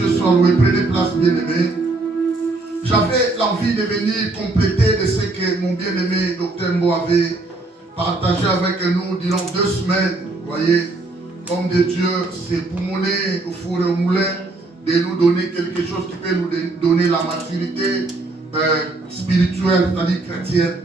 Dieu soit loué. Prenez place, bien-aimé. J'avais l'envie de venir compléter de ce que mon bien-aimé Dr Mbo avait partagé avec nous durant 2 semaines. Vous voyez, comme de Dieu, c'est pour monnaie au four et au moulin, de nous donner quelque chose qui peut nous donner la maturité spirituelle, c'est-à-dire chrétienne.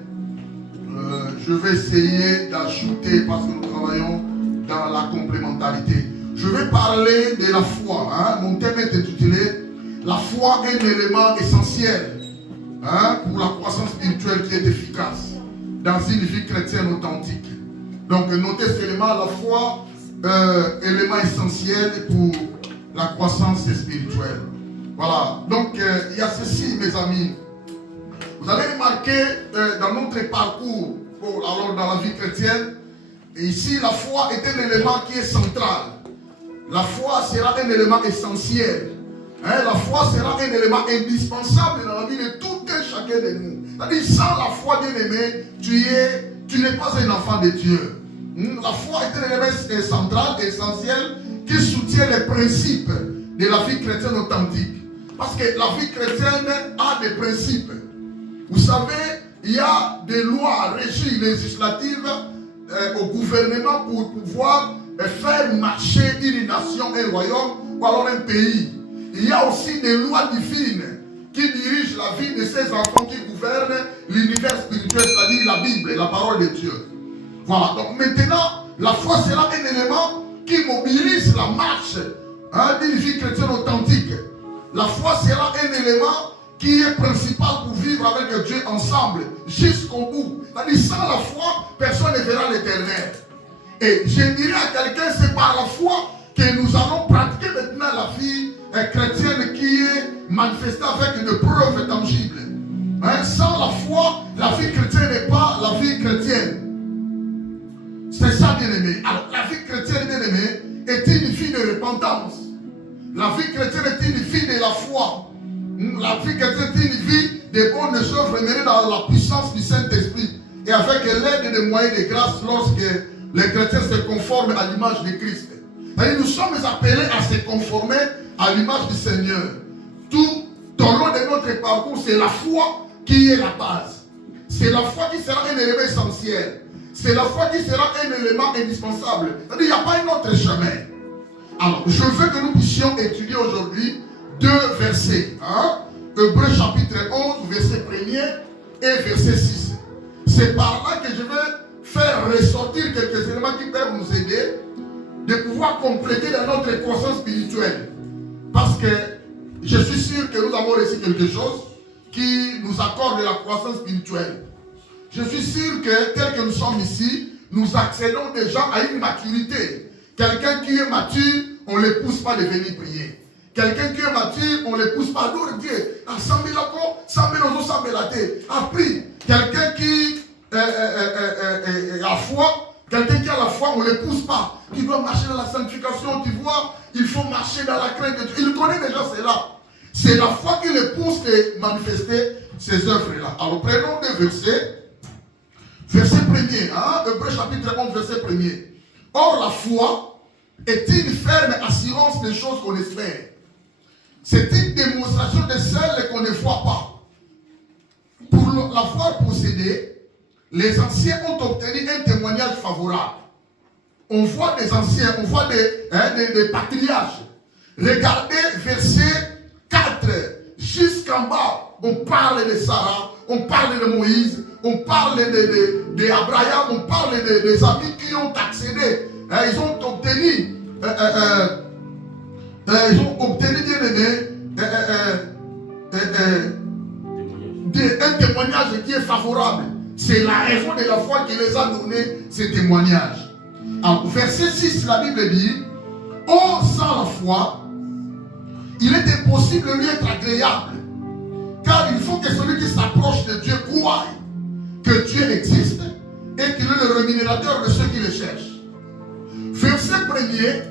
Je vais essayer d'ajouter, parce que nous travaillons dans la complémentarité. Je vais parler de la foi. Mon thème est intitulé « La foi est un élément essentiel pour la croissance spirituelle qui est efficace dans une vie chrétienne authentique ». Donc notez cet élément, la foi, élément essentiel pour la croissance spirituelle. Voilà, donc il y a ceci, mes amis. Vous avez remarqué dans notre parcours, alors dans la vie chrétienne, et ici la foi est un élément qui est central. La foi sera un élément essentiel. La foi sera un élément indispensable dans la vie de tout un chacun de nous. C'est-à-dire, sans la foi, bien-aimé, tu n'es pas un enfant de Dieu. La foi est un élément central, essentiel, qui soutient les principes de la vie chrétienne authentique. Parce que la vie chrétienne a des principes. Vous savez, il y a des lois régies législatives au gouvernement pour pouvoir faire marcher une nation, un royaume ou alors un pays. Il y a aussi des lois divines qui dirigent la vie de ces enfants qui gouvernent l'univers spirituel, c'est-à-dire la Bible, la parole de Dieu. Voilà, donc maintenant, la foi sera un élément qui mobilise la marche d'une vie chrétienne authentique. La foi sera un élément qui est principal pour vivre avec Dieu ensemble jusqu'au bout. C'est-à-dire, sans la foi, personne ne verra l'éternel. Et je dirais à quelqu'un, c'est par la foi que nous allons pratiquer maintenant la vie chrétienne qui est manifestée avec une preuve tangible. Sans la foi, la vie chrétienne n'est pas la vie chrétienne. C'est ça, bien-aimé. Alors, la vie chrétienne, bien-aimé, est une vie de repentance. La vie chrétienne est une vie de la foi. La vie chrétienne est une vie de bonnes œuvres menées dans la puissance du Saint-Esprit et avec l'aide des moyens de grâce lorsque les chrétiens se conforment à l'image de Christ. Et nous sommes appelés à se conformer à l'image du Seigneur. Tout au long de notre parcours, c'est la foi qui est la base. C'est la foi qui sera un élément essentiel. C'est la foi qui sera un élément indispensable. Il n'y a pas un autre chemin. Alors, je veux que nous puissions étudier aujourd'hui 2 versets. Hébreux chapitre 11, verset 1er et verset 6. C'est par là que je vais faire ressortir quelques éléments qui peuvent nous aider de pouvoir compléter dans notre croissance spirituelle. Parce que je suis sûr que nous avons reçu quelque chose qui nous accorde la croissance spirituelle. Je suis sûr que tel que nous sommes ici, nous accédons déjà à une maturité. Quelqu'un qui est mature, on ne le pousse pas de venir prier. Quelqu'un qui est mature, on ne le pousse pas. Nous, Dieu, à 100 000 ans, 100 000 ans, 100 000 ans, prie. Quelqu'un qui a la foi, quelqu'un qui a la foi, on ne le pousse pas. Il doit marcher dans la sanctification, tu vois. Il faut marcher dans la crainte de Dieu. Il connaît déjà cela. C'est la foi qui le pousse de manifester ces œuvres-là. Alors prenons 2 versets. Verset 1er, Hébreux chapitre 11, verset 1er. Or la foi est une ferme assurance des choses qu'on espère. C'est une démonstration de celles qu'on ne voit pas. Pour l'avoir possédée, les anciens ont obtenu un témoignage favorable. On voit des anciens, on voit des patriarches. Regardez verset 4 jusqu'en bas. On parle de Sarah, on parle de Moïse, on parle d'Abraham, on parle des amis qui ont accédé. Ils ont obtenu un témoignage qui est favorable. C'est la raison de la foi qui les a donné ces témoignages. Alors, verset 6, la Bible dit: oh, sans la foi, il est impossible de lui être agréable. Car il faut que celui qui s'approche de Dieu croie que Dieu existe et qu'il est le rémunérateur de ceux qui le cherchent. Verset 1er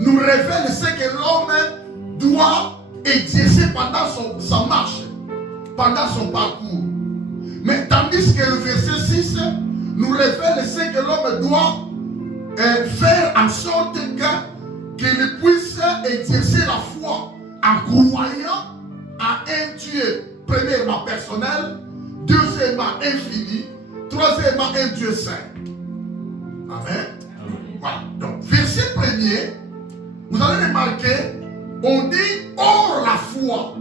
nous révèle ce que l'homme doit exercer pendant sa marche, pendant son parcours. Mais tandis que le verset 6 nous révèle ce que l'homme doit faire en sorte qu'il puisse à exercer la foi en croyant à un Dieu, premièrement personnel, deuxièmement infini, troisièmement un Dieu saint. Amen. Voilà. Donc, verset premier, vous allez remarquer, on dit hors la foi.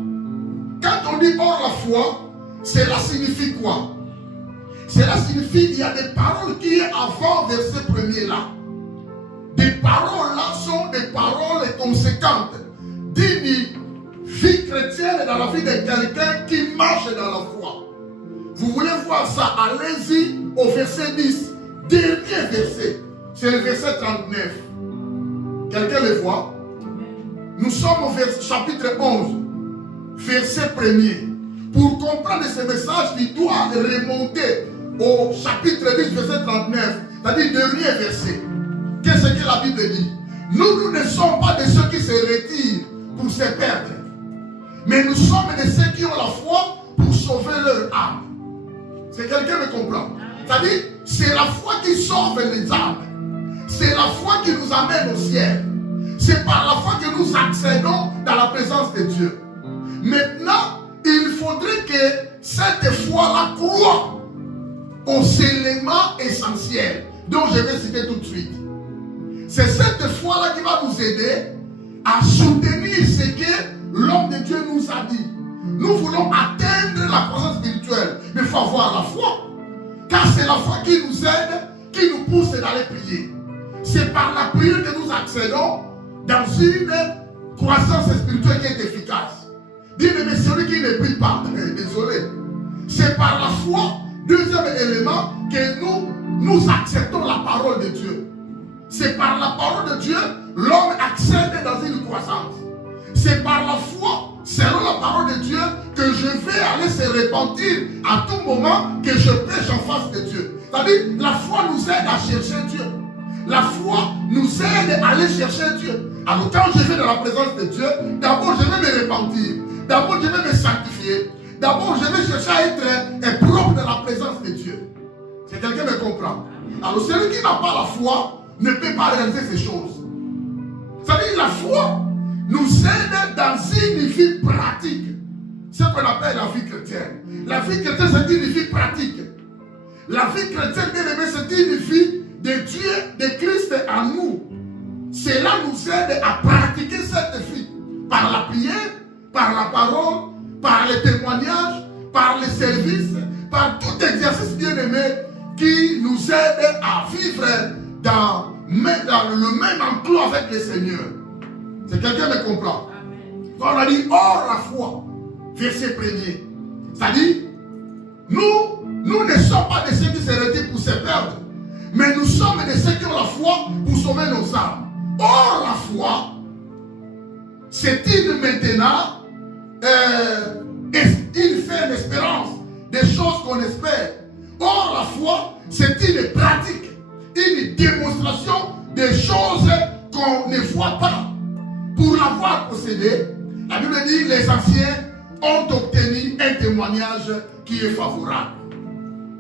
Quand on dit hors la foi, cela signifie quoi? Cela signifie qu'il y a des paroles qui est avant verset premier là. Des paroles là sont des paroles conséquentes d'une vie chrétienne et dans la vie de quelqu'un qui marche dans la foi. Vous voulez voir ça? Allez-y au verset 10. Dernier verset. C'est le verset 39. Quelqu'un le voit? Nous sommes au chapitre 11, verset 1er. Pour comprendre ce message, il doit remonter au chapitre 10, verset 39. C'est-à-dire dernier verset. Qu'est-ce que la Bible dit? Nous ne sommes pas de ceux qui se retirent pour se perdre. Mais nous sommes de ceux qui ont la foi pour sauver leur âme. C'est quelqu'un me comprend? C'est-à-dire, c'est la foi qui sauve les âmes. C'est la foi qui nous amène au ciel. C'est par la foi que nous accédons dans la présence de Dieu. Maintenant, il faudrait que cette foi-là croit aux éléments essentiels dont je vais citer tout de suite. C'est cette foi-là qui va nous aider à soutenir ce que l'homme de Dieu nous a dit. Nous voulons atteindre la croissance spirituelle, mais il faut avoir la foi. Car c'est la foi qui nous aide, qui nous pousse d'aller prier. C'est par la prière que nous accédons dans une croissance spirituelle qui est efficace. Bien-aimé, celui qui ne prie pas, désolé. C'est par la foi, deuxième élément, que nous acceptons la parole de Dieu. C'est par la parole de Dieu, l'homme accède dans une croissance. C'est par la foi, selon la parole de Dieu, que je vais aller se repentir à tout moment que je prêche en face de Dieu. C'est-à-dire, la foi nous aide à chercher Dieu. La foi nous aide à aller chercher Dieu. Alors quand je vais dans la présence de Dieu, d'abord je vais me repentir. D'abord je vais me sanctifier. D'abord je vais chercher à être propre dans la présence de Dieu. Si quelqu'un me comprend. Alors celui qui n'a pas la foi ne peut pas réaliser ces choses. C'est-à-dire la foi nous aide dans une vie pratique. Ce qu'on appelle la vie chrétienne. La vie chrétienne, c'est une vie pratique. La vie chrétienne, bien aimé, c'est une vie de Dieu, de Christ en nous. Cela nous aide à pratiquer cette vie. Par la prière, par la parole, par les témoignages, par les services, par tout exercice bien aimé qui nous aide à vivre dans le même enclos avec le Seigneur. C'est quelqu'un me comprend? Quand on a dit hors la foi, verset premier. C'est-à-dire, nous ne sommes pas de ceux qui se retirent pour se perdre, mais nous sommes de ceux qui ont la foi pour sauver nos âmes. Or la foi, c'est maintenant une ferme espérance des choses qu'on espère. Or la foi, c'est une pratique, une démonstration des choses qu'on ne voit pas. Pour l'avoir possédé, la Bible dit les anciens ont obtenu un témoignage qui est favorable.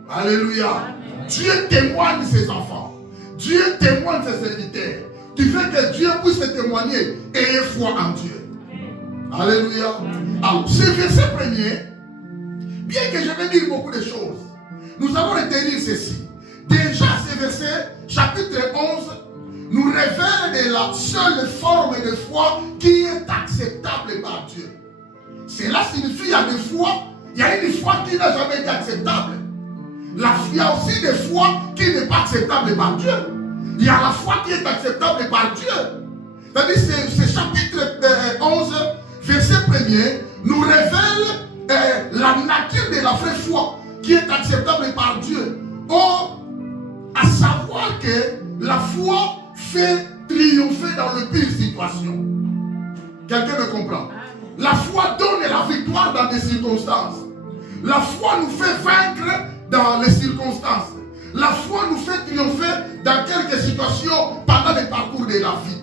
Alléluia. Amen. Dieu témoigne ses enfants. Dieu témoigne ses serviteurs. Tu veux que Dieu puisse te témoigner. Ayez foi en Dieu. Alléluia. Alors, ce verset premier, bien que je vais dire beaucoup de choses, nous allons retenir ceci. Déjà, ce verset, chapitre 11, nous révèle de la seule forme de foi qui est acceptable par Dieu. Cela signifie qu'il y a des fois, il y a une foi qui n'a jamais été acceptable. Il y a aussi des foi qui n'est pas acceptable par Dieu. Il y a la foi qui est acceptable par Dieu. C'est-à-dire ce chapitre 11, verset 1er, nous révèle la nature de la vraie foi qui est acceptable par Dieu. Or, à savoir que la foi fait triompher dans le pire situation. Quelqu'un me comprend? La foi donne la victoire dans des circonstances. La foi nous fait vaincre dans les circonstances. La foi nous fait triompher dans quelques situations pendant le parcours de la vie.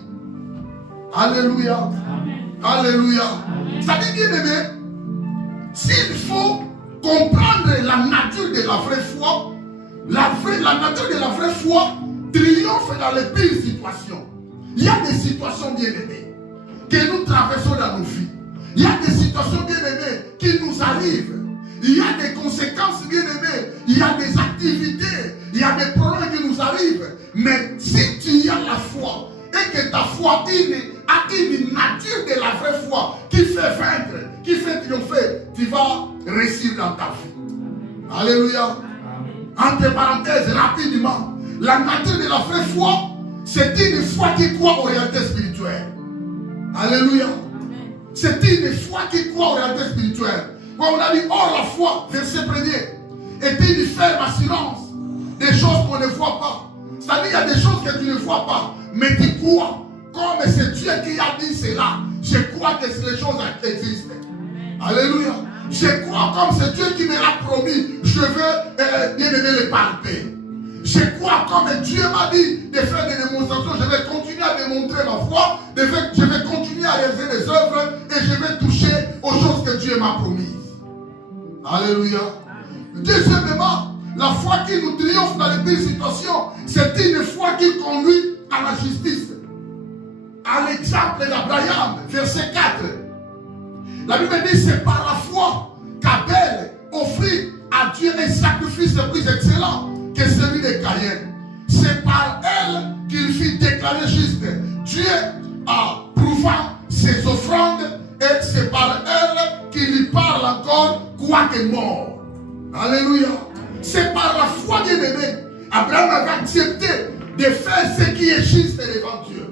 Alléluia. Amen. Alléluia. Ça dit bien aimé, s'il faut comprendre la nature de la vraie foi, la nature de la vraie foi triomphe dans les pires situations. Il y a des situations bien aimées. que nous traversons dans nos vies. Il y a des situations, bien-aimées, qui nous arrivent. Il y a des conséquences, bien-aimées. Il y a des activités. Il y a des problèmes qui nous arrivent. Mais si tu as la foi et que ta foi a une nature de la vraie foi qui fait vaincre, qui fait triompher, tu vas réussir dans ta vie. Alléluia. Entre parenthèses, rapidement, la nature de la vraie foi, c'est une foi qui croit aux réalités spirituelles. Alléluia. C'est une foi qui croit aux réalités spirituelles. Quand on a dit, or la foi, verset 1er, est une ferme assurance des choses qu'on ne voit pas. C'est-à-dire qu'il y a des choses que tu ne vois pas, mais tu crois. Comme c'est Dieu qui a dit cela, je crois que les choses existent. Alléluia. Je crois comme c'est Dieu qui me l'a promis, je veux bien aimer les palper. Je crois comme Dieu m'a dit de faire des démonstrations, je vais continuer à démontrer ma foi, je vais continuer à réaliser des œuvres et je vais toucher aux choses que Dieu m'a promises. Alléluia. Deuxièmement, la foi qui nous triomphe dans les pires situations, c'est une foi qui conduit à la justice. À l'exemple d'Abraham, verset 4. La Bible dit, c'est par la foi qu'Abel offrit à Dieu un sacrifice plus excellent que celui de Caïn. C'est par elle qu'il fut déclaré juste. Dieu a prouvé ses offrandes et c'est par elle qu'il lui parle encore, quoique mort. Alléluia. C'est par la foi, bien-aimé, Abraham avait accepté de faire ce qui est juste devant Dieu.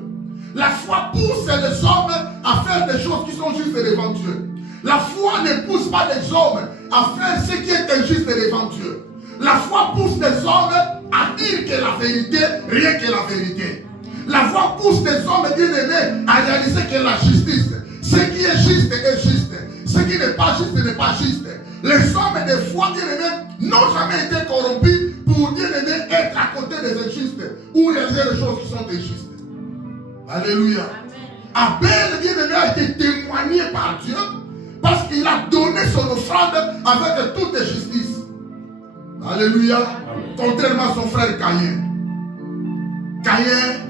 La foi pousse les hommes à faire des choses qui sont justes devant Dieu. La foi ne pousse pas les hommes à faire ce qui est injuste devant Dieu. La foi pousse les hommes à dire que la vérité, rien que la vérité. La foi pousse les hommes bien-aimés à réaliser que la justice, ce qui est juste est juste. Ce qui n'est pas juste n'est pas juste. Les hommes de foi bien-aimés n'ont jamais été corrompus pour bien-aimés être à côté des injustes ou réaliser les choses qui sont injustes. Alléluia. Abel, bien-aimé, a été témoigné par Dieu parce qu'il a donné son offrande avec toute justice. Alléluia. Contrairement à son frère Caïn. Caïn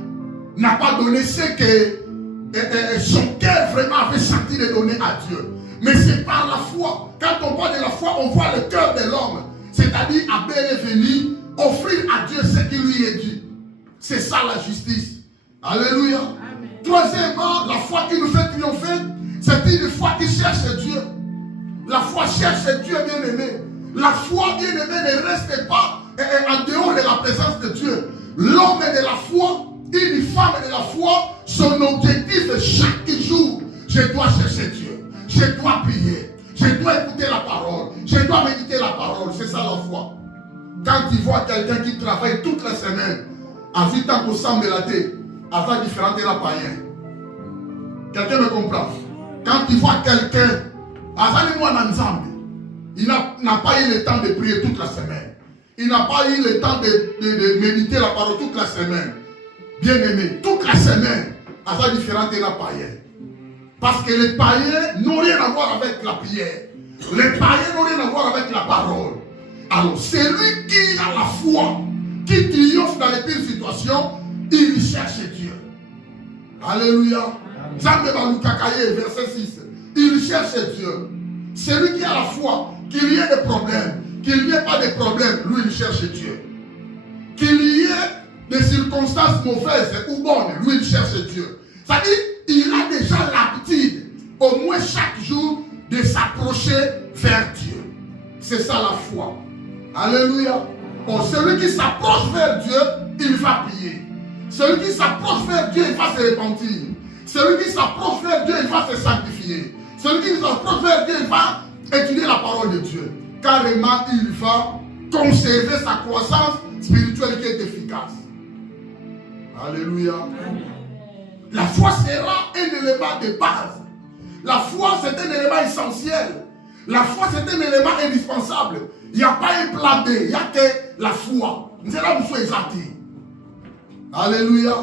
n'a pas donné ce que son cœur vraiment avait senti de donner à Dieu. Mais c'est par la foi. Quand on parle de la foi, on voit le cœur de l'homme. C'est-à-dire, Abel est venu offrir à Dieu ce qui lui est dû. C'est ça la justice. Alléluia. Amen. Troisièmement, la foi qui nous fait triompher, c'est une foi qui cherche Dieu. La foi cherche Dieu, bien-aimé. La foi, bien-aimé, ne reste pas en dehors de la présence de Dieu. L'homme de la foi, une femme de la foi, son objectif chaque jour, je dois chercher Dieu. Je dois prier. Je dois écouter la parole. Je dois méditer la parole. C'est ça la foi. Quand tu vois quelqu'un qui travaille toute la semaine, à 8 ans pour s'embêter, avant différent de la païen. Quelqu'un me comprend? Quand tu vois quelqu'un, il n'a pas eu le temps de prier toute la semaine. Il n'a pas eu le temps de méditer la parole toute la semaine. Bien aimé, toute la semaine, avant différent de la païen. Parce que les païens n'ont rien à voir avec la prière. Les païens n'ont rien à voir avec la parole. Alors, celui qui a la foi, qui triomphe dans les pires situations, il cherche Dieu. Alléluia. Jean de Baloukakaye, verset 6. Il cherche Dieu. Celui qui a la foi, qu'il y ait des problèmes, qu'il n'y ait pas de problèmes, lui il cherche Dieu. Qu'il y ait des circonstances mauvaises ou bonnes, lui il cherche Dieu. C'est-à-dire, il a déjà l'habitude, au moins chaque jour, de s'approcher vers Dieu. C'est ça la foi. Alléluia. Bon, celui qui s'approche vers Dieu, il va prier. Celui qui s'approche vers Dieu, il va se repentir. Celui qui s'approche vers Dieu, il va se sanctifier. Celui qui s'approche vers Dieu, il va étudier la parole de Dieu. Carrément, il va conserver sa croissance spirituelle qui est efficace. Alléluia. La foi sera un élément de base. La foi, c'est un élément essentiel. La foi, c'est un élément indispensable. Il n'y a pas un plan B, il n'y a que la foi. C'est là où il faut exalter. Alléluia.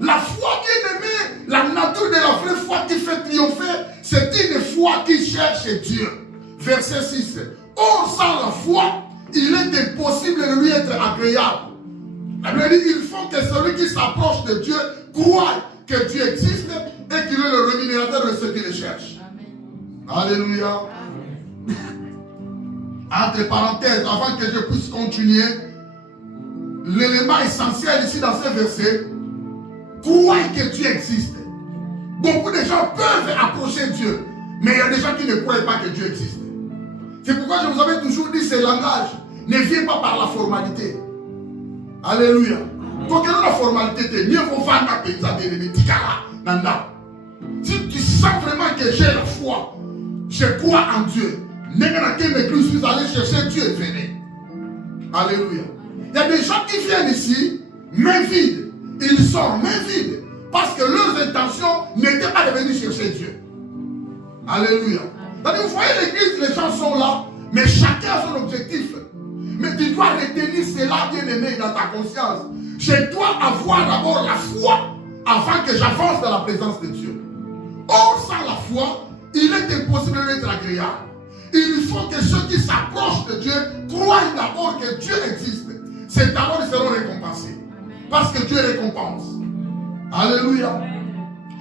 La foi, bien aimée, la nature de la vraie foi qui fait triompher, c'est une foi qui cherche Dieu. Verset 6. Or, sans la foi, il est impossible de lui être agréable. La Bible dit, il faut que celui qui s'approche de Dieu croie que Dieu existe et qu'il est le rémunérateur de ceux qui le cherchent. Alléluia. Entre parenthèses, avant que je puisse continuer, l'élément essentiel ici dans ce verset, croire que Dieu existe. Beaucoup de gens peuvent approcher Dieu, mais il y a des gens qui ne croient pas que Dieu existe. C'est pourquoi je vous avais toujours dit, ce langage ne vient pas par la formalité. Alléluia. Donc, la formalité, mieux vaut faire ma paysanne de si tu sens vraiment que j'ai la foi, je crois en Dieu, n'importe quelle église, vous allez chercher Dieu et venez. Alléluia. Il y a des gens qui viennent ici, main vide. Ils sortent main vide. Parce que leurs intentions n'étaient pas de venir chercher Dieu. Alléluia. C'est-à-dire, vous voyez l'église, les gens sont là, mais chacun a son objectif. Mais tu dois retenir cela, bien aimé, dans ta conscience. Je dois avoir d'abord la foi avant que j'avance dans la présence de Dieu. Or, sans la foi, il est impossible d'être agréable. Il faut que ceux qui s'approchent de Dieu croient d'abord que Dieu existe. C'est alors qu'ils seront récompensés. Parce que Dieu récompense. Alléluia.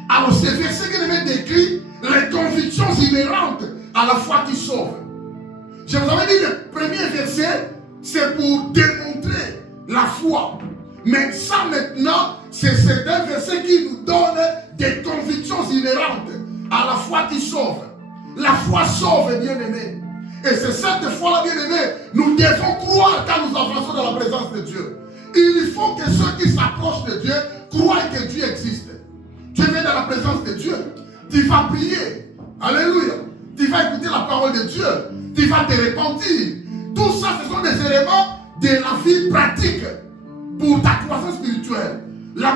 Alors, ce verset qui nous décrit les convictions inhérentes à la foi qui sauve. Je vous avais dit, le premier verset, c'est pour démontrer la foi. Mais ça maintenant, c'est un verset qui nous donne des convictions inhérentes à la foi qui sauve. La foi sauve, bien-aimé. Et c'est cette foi-là, bien-aimé, nous devons croire quand nous avançons dans la présence de Dieu. Il faut que ceux qui s'approchent de Dieu croient que Dieu existe. Tu viens dans la présence de Dieu, tu vas prier. Alléluia. Tu vas écouter la parole de Dieu. Tu vas te repentir. Tout ça, ce sont des éléments de la vie pratique pour ta croissance spirituelle. Ta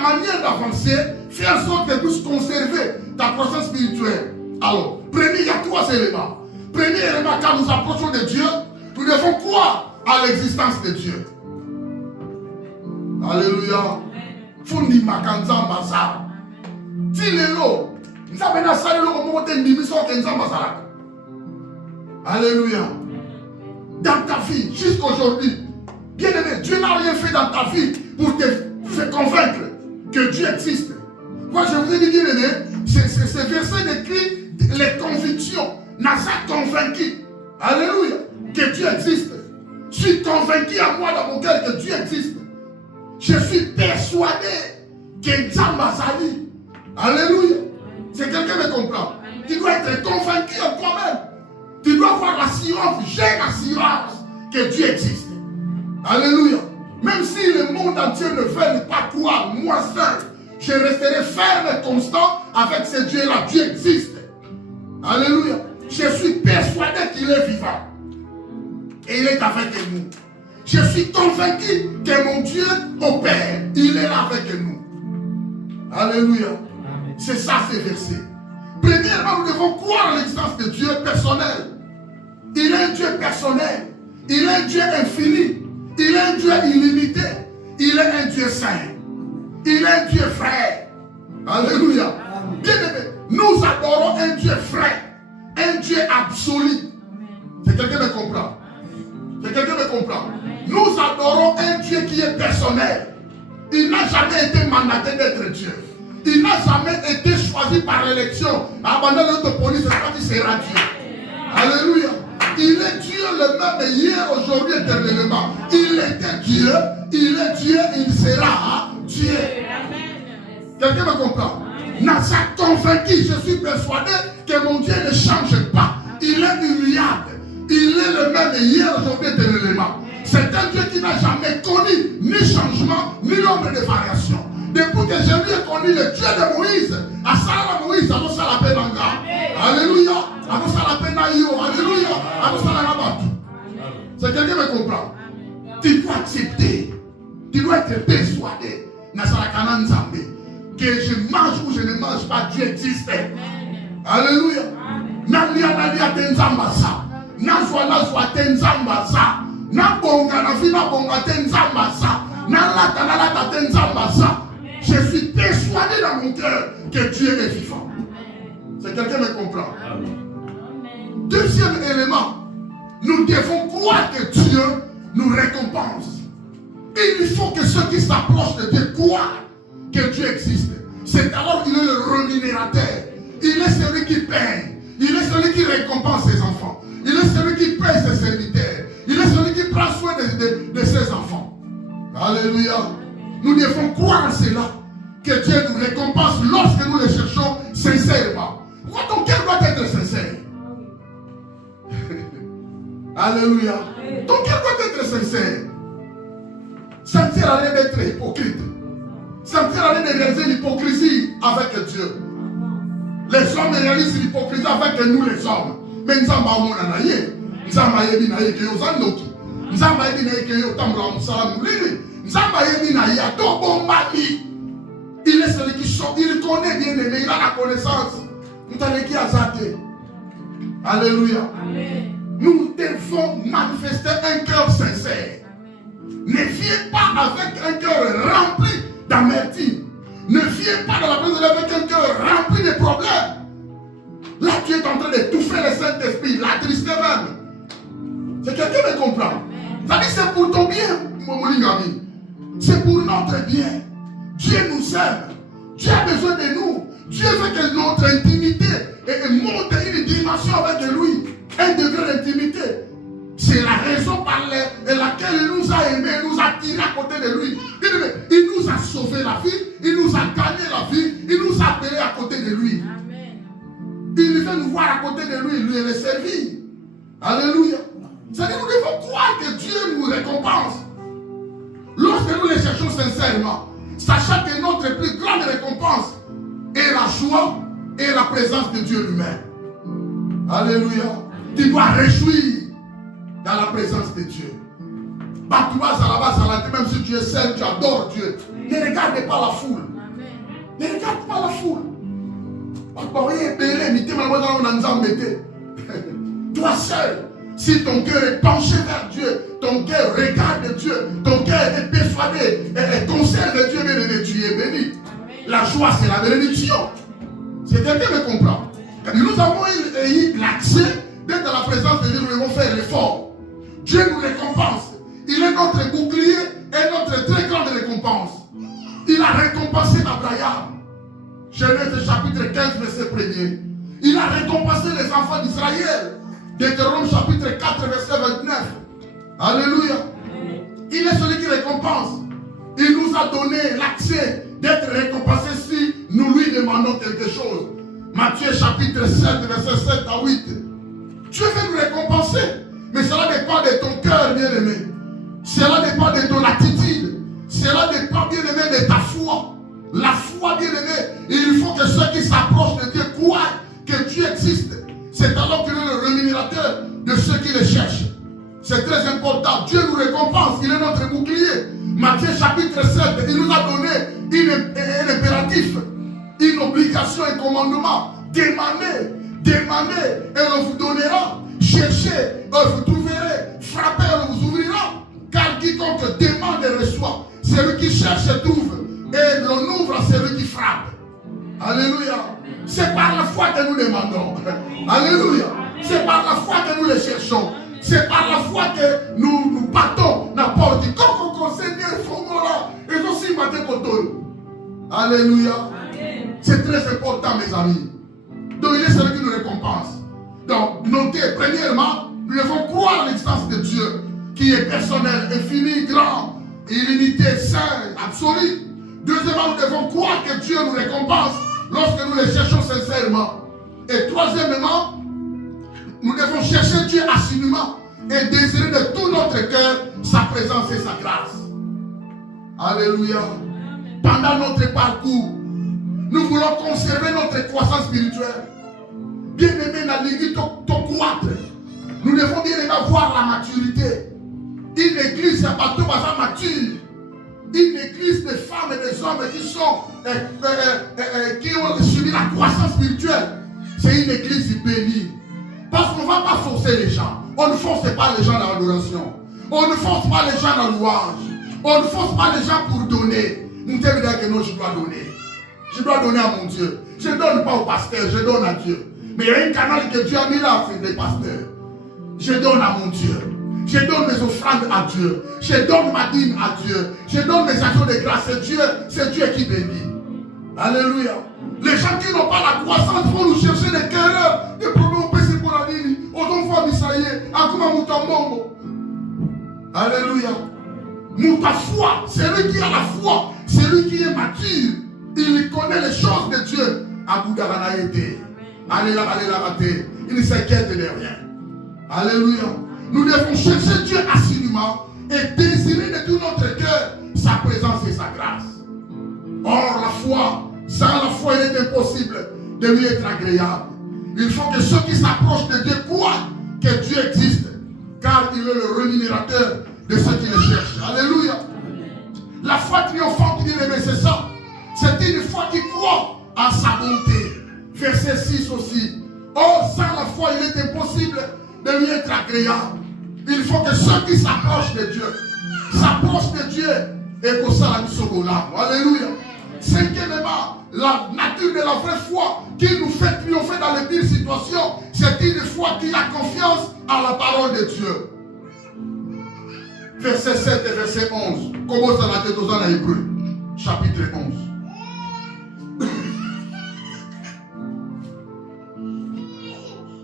manière d'avancer fait en sorte que tu puisses conserver ta croissance spirituelle. Alors, premier, il y a 3 éléments. Premier élément, quand nous approchons de Dieu, nous devons croire à l'existence de Dieu. Alléluia. Fundi makanzamba sa. Tilelo. Nzabena salelo omote ndimiso kenzamba salaka. Alléluia. Dans ta vie, jusqu'aujourd'hui, bien aimé, Dieu n'a rien fait dans ta vie pour te faire convaincre que Dieu existe. Moi, je vous ai dit, bien aimé, ce verset décrit les convictions. N'a pas convaincu. Alléluia. Que Dieu existe. Je suis convaincu à moi dans mon cœur que Dieu existe. Je suis persuadé que Nzambazali. Alléluia. C'est quelqu'un qui me comprend. Tu dois être convaincu en toi-même. Tu dois avoir l'assurance, j'ai l'assurance que Dieu existe. Alléluia. Même si le monde entier ne veut pas croire, moi seul, je resterai ferme et constant avec ce Dieu-là. Dieu existe. Alléluia. Je suis persuadé qu'il est vivant. Et il est avec nous. Je suis convaincu que mon Dieu opère. Il est là avec nous. Alléluia. C'est ça ces versets. Premièrement, nous devons croire à l'existence de Dieu personnel. Il est un Dieu personnel. Il est un Dieu infini. Il est un Dieu illimité. Il est un Dieu saint. Il est un Dieu frère. Alléluia. Bien aimé, nous adorons un Dieu frère. Un Dieu absolu. C'est quelqu'un qui me comprend. C'est quelqu'un qui me comprend. Nous adorons un Dieu qui est personnel. Il n'a jamais été mandaté d'être Dieu. Il n'a jamais été choisi par l'élection. Abandonne notre police, c'est pas qui sera Dieu. Alléluia. Il est Dieu le même hier, aujourd'hui, éternellement. Il était Dieu, il est Dieu, il sera Dieu. Quelqu'un me comprend? N'a pas convaincu, je suis persuadé que mon Dieu ne change pas. Il est immuable. Il est le même hier, aujourd'hui, éternellement. C'est un Dieu qui n'a jamais connu ni changement, ni l'ombre de variation. Depuis que je lui ai connu le Dieu de Moïse, à Sarah Moïse, à nous la peine en gars. Alléluia. À nous la peine en yo. Alléluia. À nous la rabattu. C'est quelqu'un qui me comprend. Tu dois accepter. Tu dois être persuadé. Que je mange ou je ne mange pas, Dieu existe. Alléluia. Nalia tenzambasa. Nazwa tenzambasa. Nabonga na vina bonga tenzambasa. Nalata tenzambasa. Je suis persuadé dans mon cœur que Dieu est vivant. C'est quelqu'un qui me comprend. Deuxième élément, nous devons croire que Dieu nous récompense. Et il faut que ceux qui s'approchent de Dieu croient que Dieu existe. c'est alors qu'il est le rémunérateur. Il est celui qui paye. Il est celui qui récompense ses enfants. Il est celui qui paye ses serviteurs. Il est celui qui prend soin de ses enfants. Alléluia. Nous devons croire à cela. Que Dieu nous récompense lorsque nous le cherchons sincèrement. Pourquoi ton cœur doit être sincère? Alléluia. Ton cœur doit être sincère. Ça ne sert à rien d'être hypocrite. Ça ne sert à rien de réaliser l'hypocrisie avec Dieu. Les hommes réalisent l'hypocrisie avec nous les hommes. Mais nous sommes pas naïfs. Nous sommes pas naïfs que nous sommes nous sommes pas naïfs que nous sommes nous sommes pas naïfs que il est celui qui chante, il connaît bien aimé, il a la connaissance. Nous allons qui a zaté. Alléluia. Amen. Nous devons manifester un cœur sincère. Amen. Ne viens pas avec un cœur rempli d'amertume. Ne viens pas dans la présence de Dieu avec un cœur rempli de problèmes. Là, tu es en train d'étouffer le Saint-Esprit, la tristesse même. C'est quelqu'un qui me comprend. Ça dit c'est pour ton bien, mon ami. C'est pour notre bien. Dieu nous aime. Dieu a besoin de nous. Dieu veut que notre intimité monte une dimension avec lui. Un degré d'intimité. C'est la raison par laquelle il nous a aimés, il nous a tirés à côté de lui. Il nous a sauvé la vie, il nous a gagné la vie, il nous a appelés à côté de lui. Amen. Il veut nous voir à côté de lui, lui et le servir. Alléluia. C'est-à-dire nous devons croire que Dieu nous récompense. Lorsque nous les cherchons sincèrement, sachant que notre plus grande récompense est la joie et la présence de Dieu lui-même. Alléluia. Tu dois réjouir dans la présence de Dieu. Même si tu es seul, tu adores Dieu. Ne regarde pas la foule. Ne regarde pas la foule. Toi seul, si ton cœur est penché vers Dieu, ton cœur regarde Dieu, ton cœur est persuadé et conserve Dieu, bien-aimé, tu es béni. La joie, c'est la bénédiction. C'est quelqu'un qui me comprend. Nous avons eu l'accès d'être dans la présence de Dieu, nous devons faire l'effort. Dieu nous récompense. Il est notre bouclier et notre très grande récompense. Il a récompensé Abraham. Genèse chapitre 15, verset 1er. Il a récompensé les enfants d'Israël. Deutéronome chapitre 4, verset 29. Alléluia. Il est celui qui récompense. Il nous a donné l'accès d'être récompensé si nous lui demandons quelque chose. Matthieu chapitre 7, verset 7 à 8. Dieu veut nous récompenser. Mais cela dépend de ton cœur, bien-aimé. Cela dépend de ton attitude. Cela dépend, bien-aimé, de ta foi. La foi, bien-aimé, il faut que ceux qui s'approchent de Dieu croient que Dieu existe. C'est alors qu'il est le rémunérateur de ceux qui le cherchent. C'est très important. Dieu nous récompense. Il est notre bouclier. Matthieu chapitre 7, il nous a donné un impératif, une obligation, un commandement. Demandez, et on vous donnera. Cherchez, et vous trouverez. Frappez, et on vous ouvrira. Car quiconque demande et reçoit. Celui qui cherche trouve. Et l'on ouvre à celui qui frappe. Alléluia. C'est par la foi que nous demandons. Alléluia. C'est par la foi que nous les cherchons. C'est par la foi que nous battons la porte. Comme on Seigneur, et aussi Alléluia. C'est très important, mes amis. Donc il est celui qui nous récompense. Donc notez, premièrement, nous devons croire à l'existence de Dieu, qui est personnel, infini, grand, illimité, saint, absolu. Deuxièmement, nous devons croire que Dieu nous récompense lorsque nous les cherchons sincèrement. Et troisièmement, nous devons chercher Dieu assidûment et désirer de tout notre cœur sa présence et sa grâce. Alléluia. Pendant notre parcours, nous voulons conserver notre croissance spirituelle. Bien-aimé, nous devons bien avoir la maturité. Une église, c'est pas tout mature. Une église de femmes et des hommes qui ont subi la croissance spirituelle. C'est une église bénie. Parce qu'on ne va pas forcer les gens. On ne force pas les gens dans l'adoration. On ne force pas les gens dans la louange. On ne force pas les gens pour donner. Nous devons dire que non, je dois donner. Je dois donner à mon Dieu. Je ne donne pas au pasteur, je donne à Dieu. Mais il y a un canal que Dieu a mis là, c'est des pasteurs. Je donne à mon Dieu. Je donne mes offrandes à Dieu. Je donne ma dîme à Dieu. Je donne mes actions de grâce. C'est Dieu qui bénit. Alléluia. Les gens qui n'ont pas la croissance vont nous chercher des querelles, des problèmes au PC pour la vie. Autant misaye, akuma mutambongo. Alléluia. Muta foi, c'est lui qui a la foi, c'est lui qui est mature. Il connaît les choses de Dieu. Il ne s'inquiète de rien. Alléluia. Nous devons chercher Dieu assidûment et désirer de tout notre cœur sa présence et sa grâce. Or, la foi, sans la foi, il est impossible de lui être agréable. Il faut que ceux qui s'approchent de Dieu croient que Dieu existe, car il est le rémunérateur de ceux qui le cherchent. Alléluia. La foi triomphante, bien aimé, c'est ça. C'est une foi qui croit en sa bonté. Verset 6 aussi. Or, sans la foi, il est impossible de lui être agréable. Il faut que ceux qui s'approchent de Dieu s'approchent de Dieu et que ça la mise au l'âme. Alléluia. Cinquièmement, la nature de la vraie foi qui nous fait triompher dans les pires situations, c'est une foi qui a confiance en la parole de Dieu. Verset 7 et verset 11. Comment ça va être dans l'Hébreu, chapitre 11.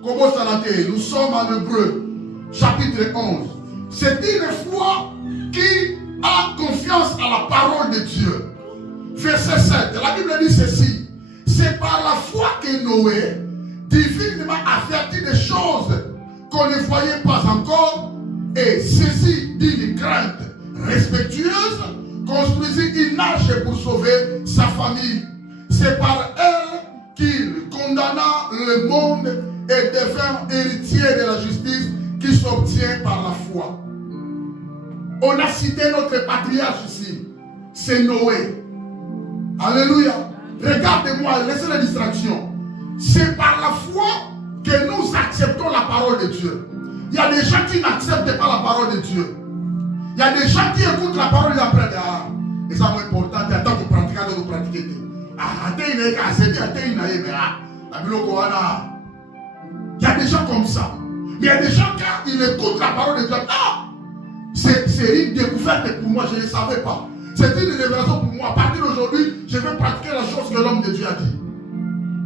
Comment ça va être? Nous sommes en Hébreu, chapitre 11. C'est une foi qui a confiance à la parole de Dieu. Verset 7, la Bible dit ceci. C'est par la foi que Noé, divinement averti des choses qu'on ne voyait pas encore, et saisi d'une crainte respectueuse, construisit une arche pour sauver sa famille. C'est par elle qu'il condamna le monde et devint héritier de la justice qui s'obtient par la foi. On a cité notre patriarche ici, c'est Noé. Alléluia. Regardez-moi, laissez la distraction. C'est par la foi que nous acceptons la parole de Dieu. Il y a des gens qui n'acceptent pas la parole de Dieu. Il y a des gens qui écoutent la parole et après, et ça c'est important, il y a tant que pratiquer, de pratiquer. Il y a des gens comme ça. Mais il y a des gens qui écoutent la parole de Dieu. C'est une découverte pour moi, je ne le savais pas. C'est une révélation pour moi. À partir d'aujourd'hui, je vais pratiquer la chose que l'homme de Dieu a dit.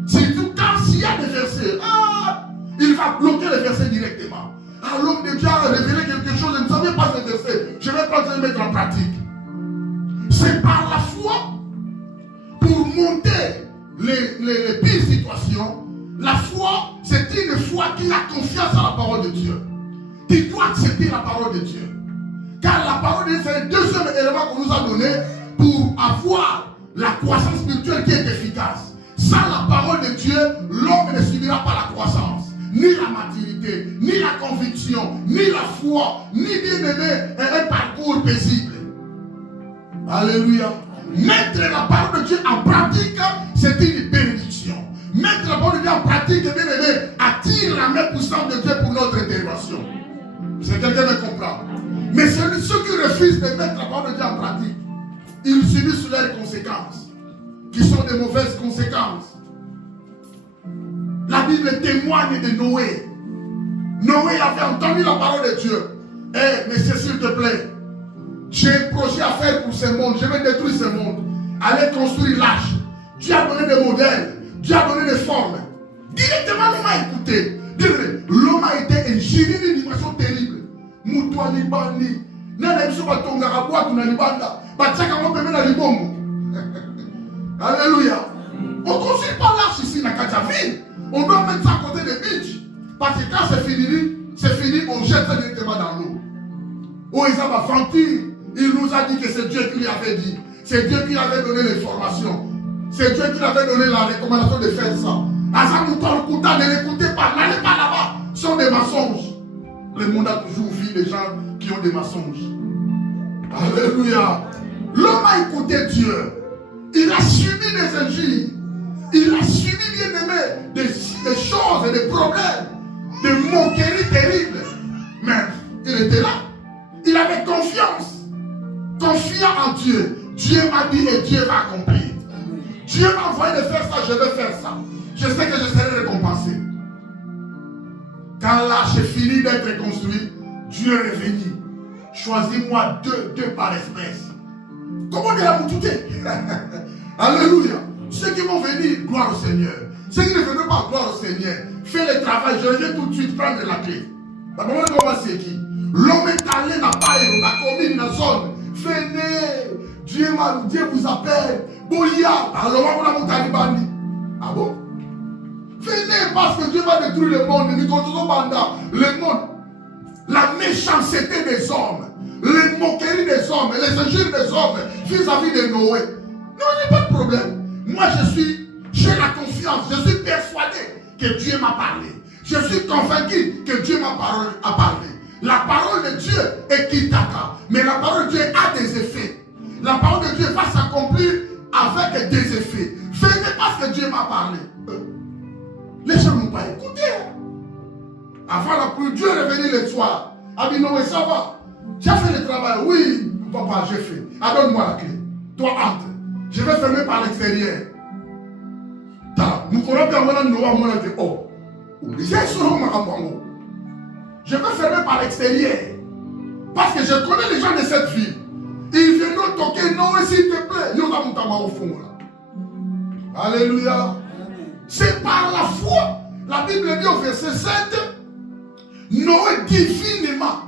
Surtout quand s'il y a des versets, il va bloquer les versets directement. L'homme de Dieu a révélé quelque chose, je ne savais pas ce verset. Je vais pas le mettre en pratique. C'est par la foi, pour monter les pires situations. La foi, c'est une foi qui a confiance à la parole de Dieu. Tu dois accepter la parole de Dieu. Car la parole de Dieu, c'est le deuxième élément qu'on nous a donné pour avoir la croissance spirituelle qui est efficace. Sans la parole de Dieu, l'homme ne subira pas la croissance, ni la maturité, ni la conviction, ni la foi, ni bien aimé un parcours paisible. Alléluia. Mettre la parole de Dieu en pratique, c'est une bénédiction. Mettre la parole de Dieu en pratique, bien aimé, attire la main puissante de Dieu pour notre intervention. C'est quelqu'un qui comprend. Mais ceux qui refusent de mettre la parole de Dieu en pratique, ils subissent leurs conséquences, qui sont de mauvaises conséquences. La Bible témoigne de Noé. Noé avait entendu la parole de Dieu. Monsieur, s'il te plaît, j'ai un projet à faire pour ce monde. Je vais détruire ce monde. Allez construire l'arche. Dieu a donné des modèles. Dieu a donné des formes. Directement, l'homme a écouté. L'homme a été ingénié d'une dimension terrible. Moutouani bani. Nana biso batongaka bwatu na libanda. Batiaka ngombe na libongo. Alléluia. On ne construit pas l'arche ici dans Kajaville. On doit mettre ça à côté des beach. Parce que quand c'est fini, on jette ça directement dans l'eau. Oh, ils ont aventure. Il nous a dit que c'est Dieu qui lui avait dit. C'est Dieu qui lui avait donné les formations. C'est Dieu qui lui avait donné la recommandation de faire ça. Azamouta, ne l'écoutez pas, n'allez pas là-bas. Ce sont des mensonges. Le monde a toujours vu des gens qui ont des mensonges. Alléluia. L'homme a écouté Dieu. Il a subi des injures. Il a subi, bien aimé, des choses et des problèmes, des moqueries terribles. Mais il était là. Il avait confiance. Confiant en Dieu. Dieu m'a dit et Dieu va accomplir. Dieu m'a envoyé de faire ça, je vais faire ça. Je sais que je serai récompensé. Quand l'arche est fini d'être construite, Dieu est venu. Choisis-moi deux par espèce. Comment on est là pour tout? Alléluia. Ceux qui vont venir, gloire au Seigneur. Ceux qui ne viennent pas, gloire au Seigneur. Fais le travail, je reviens tout de suite prendre la clé. L'homme est allé n'a pas on a commis une zone. Venez, Dieu vous appelle. Boya, alors on a mon talibani. Ah bon? Venez parce que Dieu va détruire le monde. Le monde, la méchanceté des hommes, les moqueries des hommes, les injures des hommes vis-à-vis de Noé. Non, il n'y a pas de problème. Moi, j'ai la confiance, je suis persuadé que Dieu m'a parlé. Je suis convaincu que Dieu m'a parlé. La parole de Dieu est kitaka, mais la parole de Dieu a des effets. La parole de Dieu va s'accomplir avec des effets. Venez parce que Dieu m'a parlé. Les gens n'ont pas écouté. Avant la pluie, Dieu est revenu le soir. A dit non, ça va. J'ai fait le travail. Oui, papa, j'ai fait. Donne-moi la clé. Toi, entre. Je vais fermer par l'extérieur. Je vais fermer par l'extérieur. Parce que je connais les gens de cette ville. Ils viendront toquer. Non, s'il te plaît. Au fond, là. Alléluia. C'est par la foi. La Bible dit au verset 7. Noé divinement.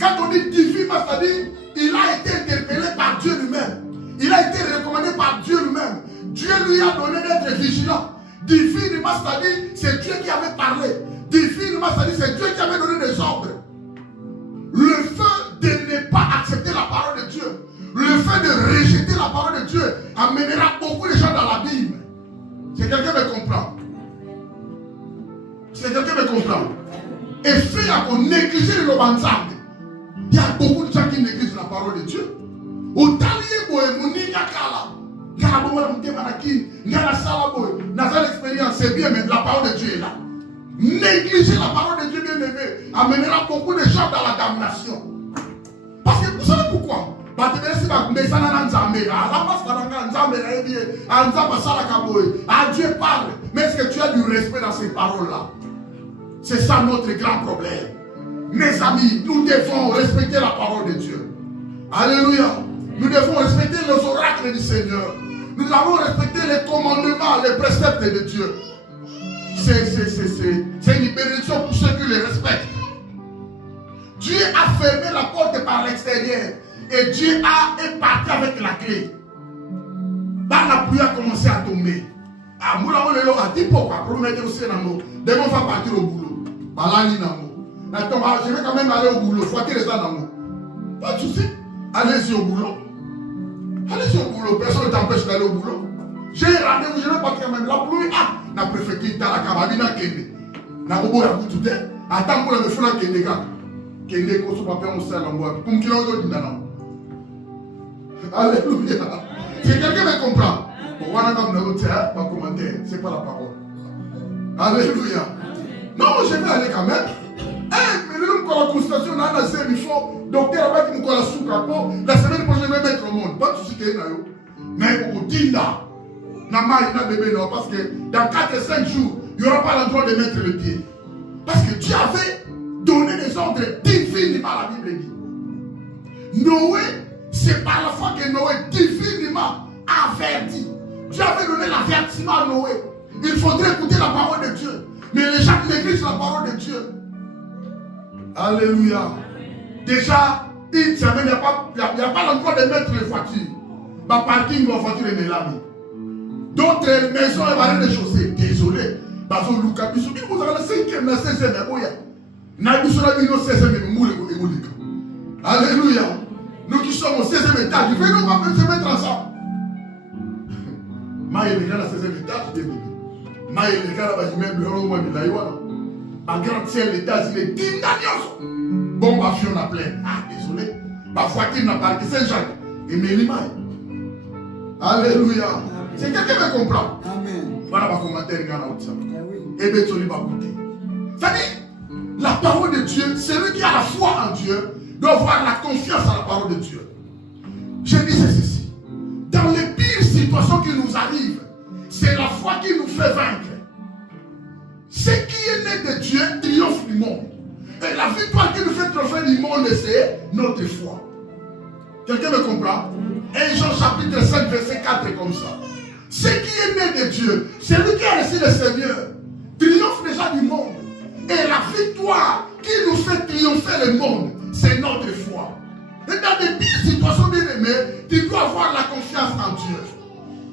Quand on dit divinement, c'est-à-dire il a été interpellé par Dieu lui-même. Il a été recommandé par Dieu lui-même. Dieu lui a donné d'être vigilant. Divinement, c'est-à-dire c'est Dieu qui avait parlé. Divinement, c'est-à-dire c'est Dieu qui avait donné des ordres. Le fait de ne pas accepter la parole de Dieu, le fait de rejeter la parole de Dieu amènera beaucoup de gens dans l'abîme. C'est quelqu'un qui me comprend. C'est quelqu'un qui me comprend. Et fait qu'on néglige le banzang. Il y a beaucoup de gens qui négligent la parole de Dieu. Autant l'expérience, c'est bien, mais la parole de Dieu est là. Négliger la parole de Dieu, bien aimé, amènera beaucoup de gens dans la damnation. Parce que vous savez pourquoi? Dieu parle, mais est-ce que tu as du respect dans ces paroles-là? C'est ça notre grand problème. Mes amis, nous devons respecter la parole de Dieu. Alléluia. Nous devons respecter les oracles du Seigneur. Nous devons respecter les commandements, les préceptes de Dieu. C'est une bénédiction pour ceux qui les respectent. Dieu a fermé la porte par l'extérieur. Et Dieu est parti avec la clé. La pluie a commencé à tomber. A dit pourquoi? Promettez aussi dans nous. Demain, on va partir au boulot. Je vais quand même aller au boulot. Faut attirer ça dans nous. Pas de souci. Allez-y au boulot. Allez-y au boulot. Personne ne t'empêche d'aller au boulot. J'ai un rendez-vous, je vais partir quand même. La pluie, la préfecture, la cababine, la bobo, la boutouté. Attends, pour le faire la Kénéga. Kéné, qu'on se papier, on sert l'envoi. Pour qu'il y ait un Alléluia. Si quelqu'un me comprend, c'est pas la parole. Alléluia. Non, je vais aller quand même. Mais nous avons la constatation, on a laissé, il faut docteur avec nous la sous-capot. La semaine prochaine, je vais mettre au monde. Pas de souci, mais au Dinda, parce que dans 4 et 5 jours, il n'y aura pas l'endroit de mettre le pied. Parce que Dieu avait donné des ordres divinement, la Bible dit. Noé, c'est par la foi que Noé divinement averti. Dieu avait donné l'avertissement à Noé. Il faudrait écouter la parole de Dieu. Mais les gens négligent la parole de Dieu. Alléluia. Déjà, il n'y a pas l'endroit de mettre les voitures. Le parking de la voiture est mélangé. D'autres maisons et barrières de chaussée. Désolé. Parce que Lucas, vous avez le 5e, le 16e, alléluia. Nous qui sommes au 16e étage, venons pas se mettre ensemble. Maïe les gars à 16e étage, Maïe les gars à l'immeuble, en grand ciel, l'étage, il est digne d'alliance. Bon, ma fille, on a plein. Désolé. Ma voiture n'a pas que Saint-Jacques. Et Mélimaï. Alléluia. C'est quelqu'un qui me comprend. Amen. Voilà ma commentaire, et bien, tu vas goûter. C'est-à-dire, la parole de Dieu, celui qui a la foi en Dieu, doit avoir la confiance en la parole de Dieu. Je disais ceci. Dans les pires situations qui nous arrivent, c'est la foi qui nous fait vaincre. Ce qui est né de Dieu triomphe du monde. Et la victoire qui nous fait triompher du monde, c'est notre foi. Quelqu'un me comprend? 1 Jean chapitre 5, verset 4 comme ça. Ce qui est né de Dieu, celui qui a reçu le Seigneur, triomphe déjà du monde. Et la victoire qui nous fait triompher le monde, c'est notre foi. Et dans des pires situations bien aimées, tu dois avoir la confiance en Dieu.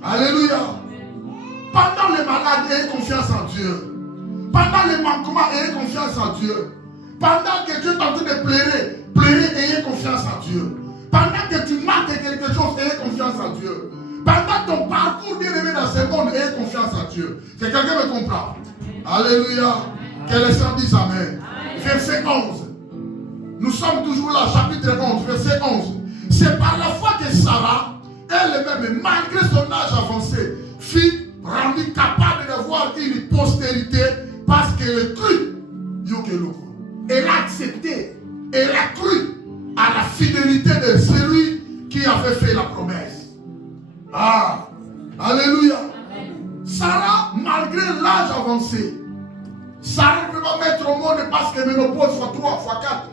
Alléluia. Pendant les malades, ayez confiance en Dieu. Pendant les manquements, ayez confiance en Dieu. Pendant que Dieu est en train de pleurer, ayez confiance en Dieu. Pendant que tu manques quelque chose, ayez confiance en Dieu. Pendant ton parcours bien aimé dans ce monde, ayez confiance en Dieu. Que quelqu'un me comprend. Alléluia. Que les saints disent Amen. Verset 11. Nous sommes toujours là, chapitre 11, verset 11. C'est par la foi que Sarah, elle-même, malgré son âge avancé, fut rendue capable d'avoir une postérité parce qu'elle crut. Elle a accepté, elle a cru à la fidélité de celui qui avait fait la promesse. Ah, alléluia. Sarah, malgré l'âge avancé, Sarah ne peut pas mettre au monde parce que ménopause fois 3, fois 4.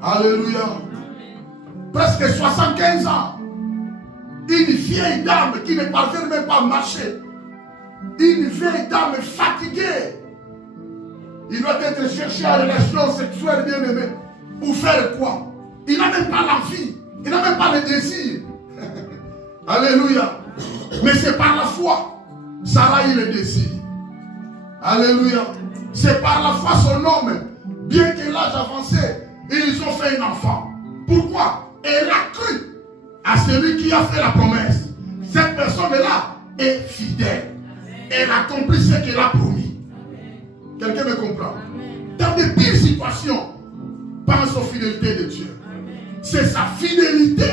Alléluia. Presque 75 ans. Une vieille dame qui ne parvient même pas à marcher. Une vieille dame fatiguée. Il doit être cherché à relation sexuelle bien aimée. Pour faire quoi? Il n'a même pas l'envie. Il n'a même pas le désir. Alléluia. Mais c'est par la foi. Sarah a eu le désir. Alléluia. C'est par la foi son homme, bien que l'âge avancé, ils ont fait un enfant. Pourquoi? Elle a cru à celui qui a fait la promesse. Cette personne-là est fidèle. Elle accomplit ce qu'elle a promis. Quelqu'un me comprend? Dans de pires situations, pense aux fidélités de Dieu. C'est sa fidélité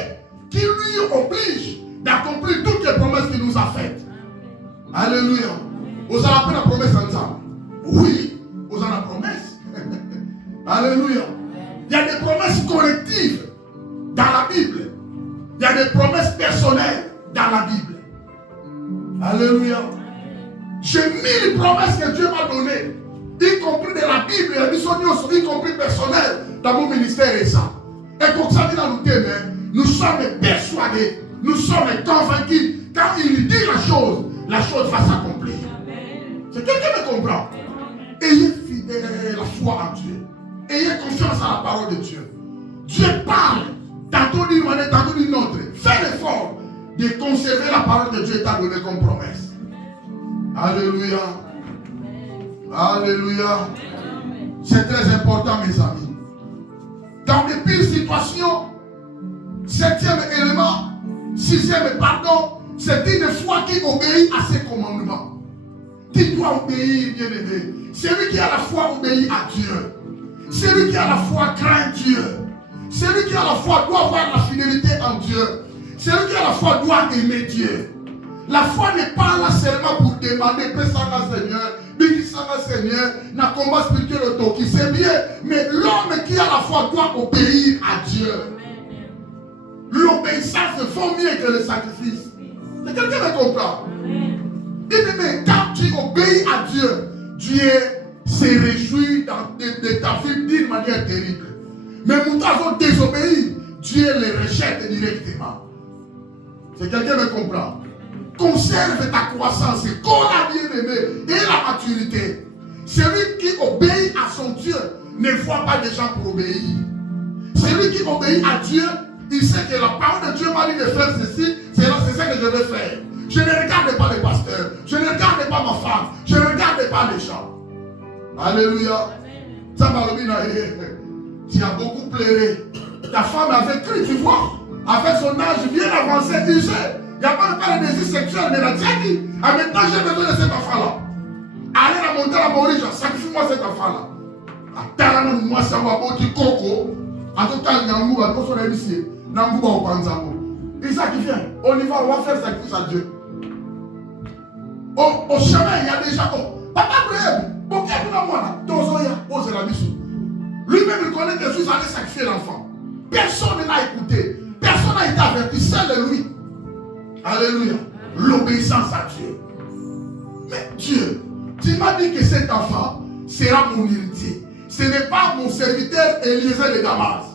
qui lui oblige d'accomplir toutes les promesses qu'il nous a faites. Alléluia. Vous avez appris la promesse ensemble? Oui, vous avez la promesse. Alléluia. Il y a des promesses collectives dans la Bible. Il y a des promesses personnelles dans la Bible. Alléluia. J'ai mis les promesses que Dieu m'a données, y compris de la Bible, y compris personnelles, dans mon ministère et ça. Et comme ça, nous sommes persuadés, nous sommes convaincus, quand il dit la chose va s'accomplir. C'est quelqu'un me comprend? Ayez fidèle la foi en Dieu. Ayez confiance en la parole de Dieu. Dieu parle, tantôt d'une manière, tantôt d'une autre. Fais l'effort de conserver la parole de Dieu et t'a donné comme promesse. Alléluia. Alléluia. C'est très important, mes amis. Dans des pires situations, 7e élément, 6e pardon, c'est une foi qui obéit à ses commandements. Qui doit obéir, bien aimé. Celui qui a la foi obéit à Dieu. Celui qui a la foi craint Dieu. Celui qui a la foi doit avoir la fidélité en Dieu. Celui qui a la foi doit aimer Dieu. La foi n'est pas là seulement pour demander paix sans Seigneur, béni sans Seigneur, n'a combat spirituel auto qui c'est bien, mais l'homme qui a la foi doit obéir à Dieu. L'obéissance vaut mieux que le sacrifice. C'est quelqu'un qui comprend? Bien-aimé, quand tu obéis à Dieu, Dieu se réjouit de ta vie d'une manière terrible. Mais nous avons désobéi, Dieu les rejette directement. C'est quelqu'un qui me comprend? Conserve ta croissance, comme la bien-aimée et la maturité. Celui qui obéit à son Dieu ne voit pas des gens pour obéir. Celui qui obéit à Dieu, il sait que la parole de Dieu m'a dit de faire ceci, c'est ça que je vais faire. Je ne regarde pas les pasteurs, je ne regarde pas ma femme, je ne regarde pas les gens. Alléluia. Ça m'a dit, tu as beaucoup pleuré. Ta femme avait cru, tu vois, avec son âge bien avancé, tu sais. Il n'y a pas de désir sexuel, mais la tienne dit, ah maintenant j'ai besoin de cet enfant-là. Allez la monter à la Maurice, sacrifie-moi cet enfant-là. Attends, moi ça va pas du coco. En tout cas, il y a un mot à tout son émission. Nambouba au Panzamo. Et ça qui vient, on y va, on va faire sacrifice à Dieu. Au chemin, il y a déjà. Papa Brahim, bon, qu'est-ce que moi Tozoya, pose la mission. Lui-même, il connaît que Jésus allait sacrifier l'enfant. Personne ne l'a écouté. Personne n'a été averti, seul lui. Alléluia. L'obéissance à Dieu. Mais Dieu, tu m'as dit que cet enfant sera mon héritier. Ce n'est pas mon serviteur Eliezer de Damas.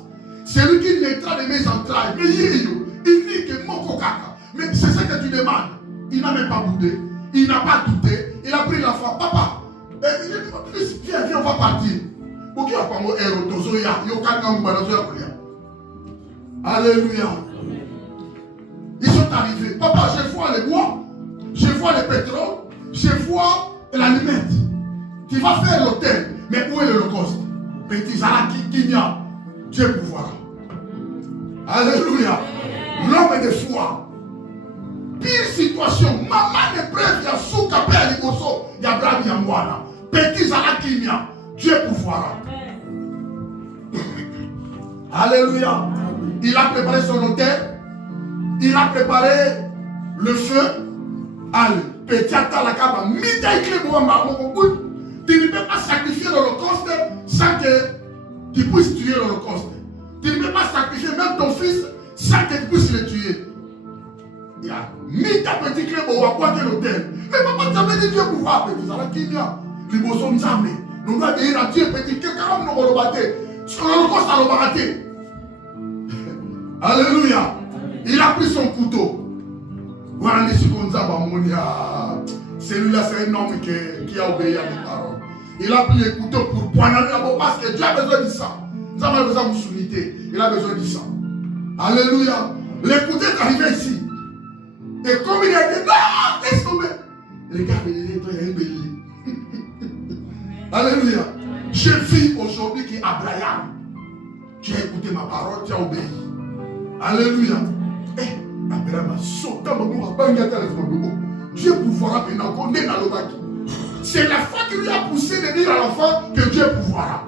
Celui qui naîtra de mes entrailles. Mais il dit que mon cocaca. Mais c'est ce que tu demandes. Il n'a même pas boudé. Il n'a pas douté. Il a pris l'enfant. Papa, viens, on va partir. Alléluia. Ils sont arrivés. Papa, je vois les bois, je vois le pétrole, je vois l'allumette. Tu vas faire l'hôtel. Mais où est l'Holocauste? Petit Zara Kinya, Dieu pouvoir. Alléluia. L'homme de foi. Pire situation. Maman de preuve, il y a Soukapé à Liboso, il y a Brad Yamwana. Petit Zara Kinya, Dieu pouvoir. Alléluia. Il a préparé son hôtel. Il a préparé le feu. Allez. Petit Atalakaba. Tu ne peux pas sacrifier l'Holocauste sans que tu puisses tuer l'Holocauste. Tu ne peux pas sacrifier même ton fils sans que tu puisses le tuer. Il a mis ta petite clé pour avoir l'hôtel. Mais papa, tu avais dit Dieu pouvoir. Petit Zalakinia. Liboso Nzambe. Nous devons obéir à Dieu. Petit que quand nous allons battre. Sur l'Holocauste, nous allons battre. Alléluia. Il a pris son couteau. Voilà les celui-là, c'est un homme qui a obéi à mes paroles. Il a pris le couteau pour poignarder la boue parce que Dieu a besoin de sang. Nous avons besoin de sounité. Il a besoin de sang. Alléluia. Le couteau est arrivé ici. Et comme il a dit, non, laisse tomber. Regarde, il y a une belle. Alléluia. Je vis aujourd'hui qu'Abraham, tu as écouté ma parole, tu as obéi. Alléluia. Abraham a sauté Dieu pouvoir maintenant. C'est la foi qui lui a poussé de dire à l'enfant que Dieu pouvoir.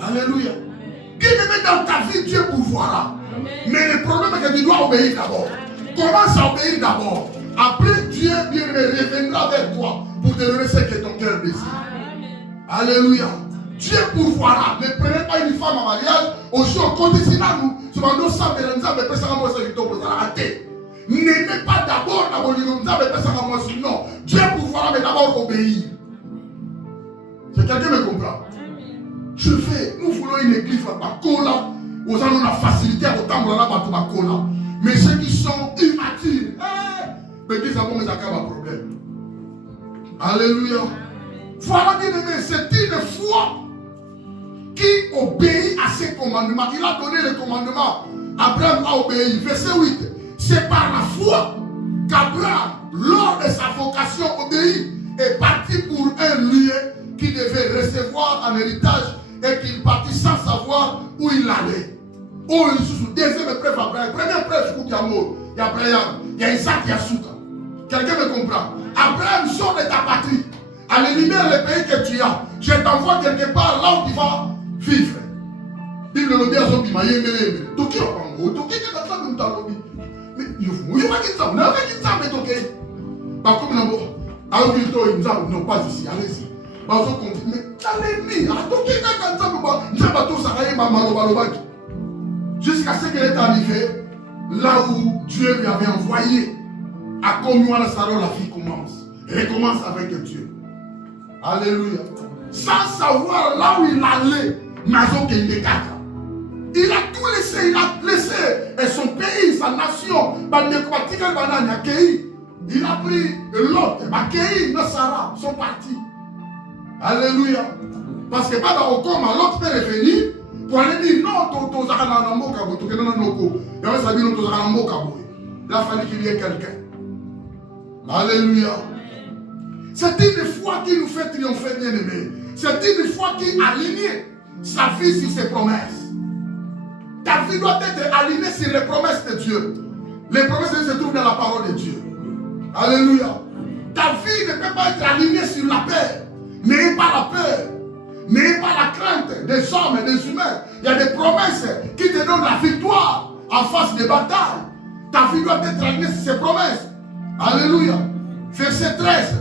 Alléluia. Bien aimé dans ta vie, Dieu pouvoir. Mais le problème est que tu dois obéir d'abord. Commence à obéir d'abord. Après, Dieu bien aimé reviendra vers toi pour te donner ce que ton cœur désire. Alléluia. Dieu pourvoira. Ne prenez pas une femme en mariage. Aujourd'hui, on continue à nous. N'aimez pas d'abord non. Dieu pourvoira, mais d'abord obéir. C'est quelqu'un me comprend. Je fais, nous voulons une église à Kola. Nous avons la facilité à Kola. Mais ceux qui sont immatures, l'église a un problème. Alléluia. Voilà, bien aimé, c'est une foi qui obéit à ses commandements. Il a donné les commandements. Abraham a obéi. Verset 8. C'est par la foi qu'Abraham, lors de sa vocation obéit, est parti pour un lieu qu'il devait recevoir en héritage et qu'il partit sans savoir où il allait. Oh, deuxième preuve Abraham. Première preuve, il y a Abraham, il y a Isaac, il y a Souka. Quelqu'un me comprend? Abraham, sort de ta patrie. Allez, libère le pays que tu as. Je t'envoie quelque part là où tu vas vivre. Bible le bien zombie, ma yémé. Toki opango, toki que t'as nous t'as lobby. Mais il va quitter ça, on a quitter ça, mais toki. Par comme nous, alors qu'il toi, non pas ici, allez-y. Bah on continue. Mais allez-y, alors toki quand ça nous va tout ça aller ma malobaloba. Jusqu'à ce qu'elle est arrivée là où Dieu lui avait envoyé. À communion à la salon, la fille commence. Elle commence avec Dieu. Alléluia. Sans savoir là où il allait, il a tout laissé. Il a laissé son pays, sa nation. Il a pris l'autre. Sarah sont partis. Alléluia. Parce que l'autre peut revenir pour aller dire non, il a fallu qu'il y ait quelqu'un. Alléluia. C'est une foi qui nous fait triompher, bien aimé. C'est une foi qui est alignée sa vie sur ses promesses. Ta vie doit être alignée sur les promesses de Dieu. Les promesses de Dieu se trouvent dans la parole de Dieu. Alléluia. Ta vie ne peut pas être alignée sur la peur. N'ayez pas la peur. N'ayez pas la crainte des hommes et des humains. Il y a des promesses qui te donnent la victoire en face des batailles. Ta vie doit être alignée sur ces promesses. Alléluia. Verset 13.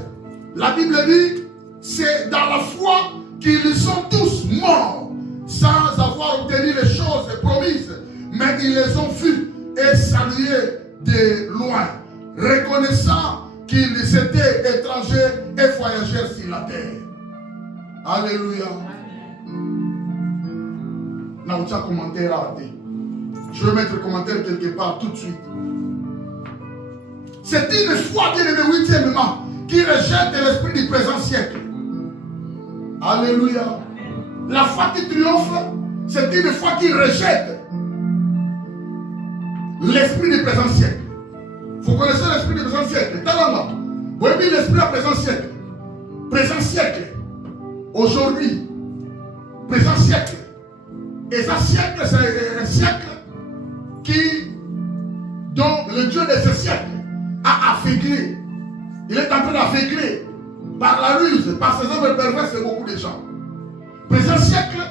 La Bible dit, c'est dans la foi qu'ils sont tous morts sans avoir obtenu les choses promises, mais ils les ont vues et saluées de loin, reconnaissant qu'ils étaient étrangers et voyageurs sur la terre. Alléluia. Je vais mettre le commentaire quelque part tout de suite. C'est une foi, bien aimé, huitièmement, qui rejette l'esprit du présent siècle. Alléluia. La foi qui triomphe, c'est une foi qui rejette l'esprit du présent siècle. Vous connaissez l'esprit du présent siècle. Talama. Vous voyez l'esprit du présent siècle. Présent siècle. Aujourd'hui. Présent siècle. Et ce siècle, c'est un siècle dont le Dieu de ce siècle a aveuglé. Il est en train d'aveugler par la ruse, par ses œuvres perverses, beaucoup de gens. Présent siècle,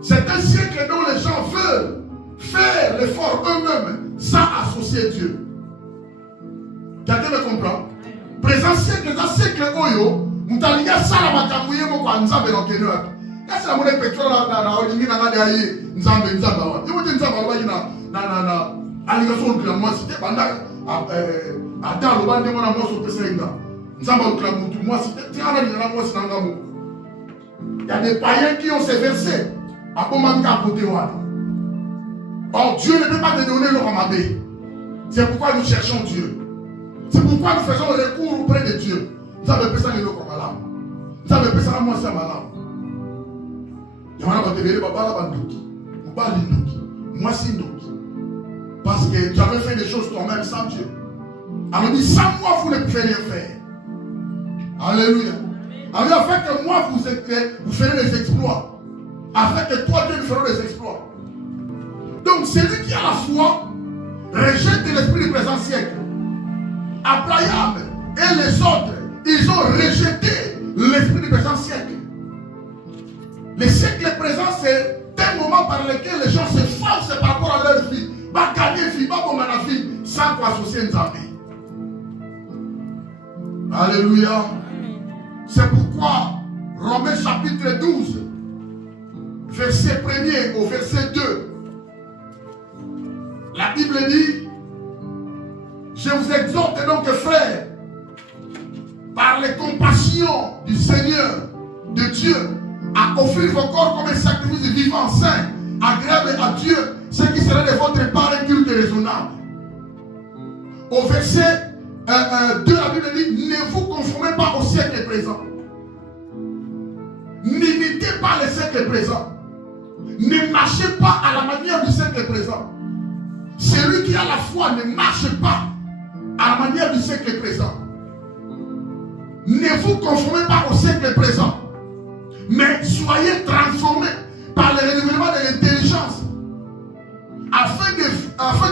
c'est un siècle dont les gens veulent faire l'effort eux-mêmes sans associer Dieu. Quelqu'un me comprend? Présent siècle, c'est un siècle oyo, mutalia sala makamouye moko nzambe no kenua. Kasi la monnaie pétrole na olingi na ngade aye nzambe wa. Yo te nzambe wa na alligation de la moi cité banda ata lo bande mona moi so pesenga. Nzambe wa mutu moi cité tiana ni na moi sinanga mo. Il y a des païens qui ont ces versets. Or, Dieu ne peut pas te donner le ramabé. C'est pourquoi nous cherchons Dieu. C'est pourquoi nous faisons recours auprès de Dieu. Nous avons fait ça les locaux malades. Nous avons fait ça moi c'est malade. Moi c'est Ndoki. Parce que tu avais fait des choses toi-même sans Dieu. Alors dit sans moi vous ne pouvez rien faire. Alléluia. Alors afin que moi vous ferez des exploits. Afin que toi Dieu nous fera des exploits. Donc celui qui a la foi rejette l'esprit du présent siècle. Abraham et les autres, ils ont rejeté l'esprit du présent siècle. Le siècle présent, c'est un moment par lequel les gens se forcent par rapport à leur vie. Pas gagner vie, pas comme la vie, sans quoi associer une famille. Alléluia. C'est pourquoi Romains chapitre 12, verset 1er au verset 2, la Bible dit: je vous exhorte donc, frères, par les compassions du Seigneur, de Dieu, à offrir vos corps comme un sacrifice vivant, saint, agréable à Dieu, ce qui serait de votre part un culte raisonnable. Au verset 2, la Bible dit: ne vous conformez pas au siècle présent. N'imitez pas le siècle présent. Ne marchez pas à la manière du siècle présent. Celui qui a la foi ne marche pas à la manière du siècle présent. Ne vous conformez pas au siècle présent, mais soyez transformés par le renouvellement de l'intelligence, afin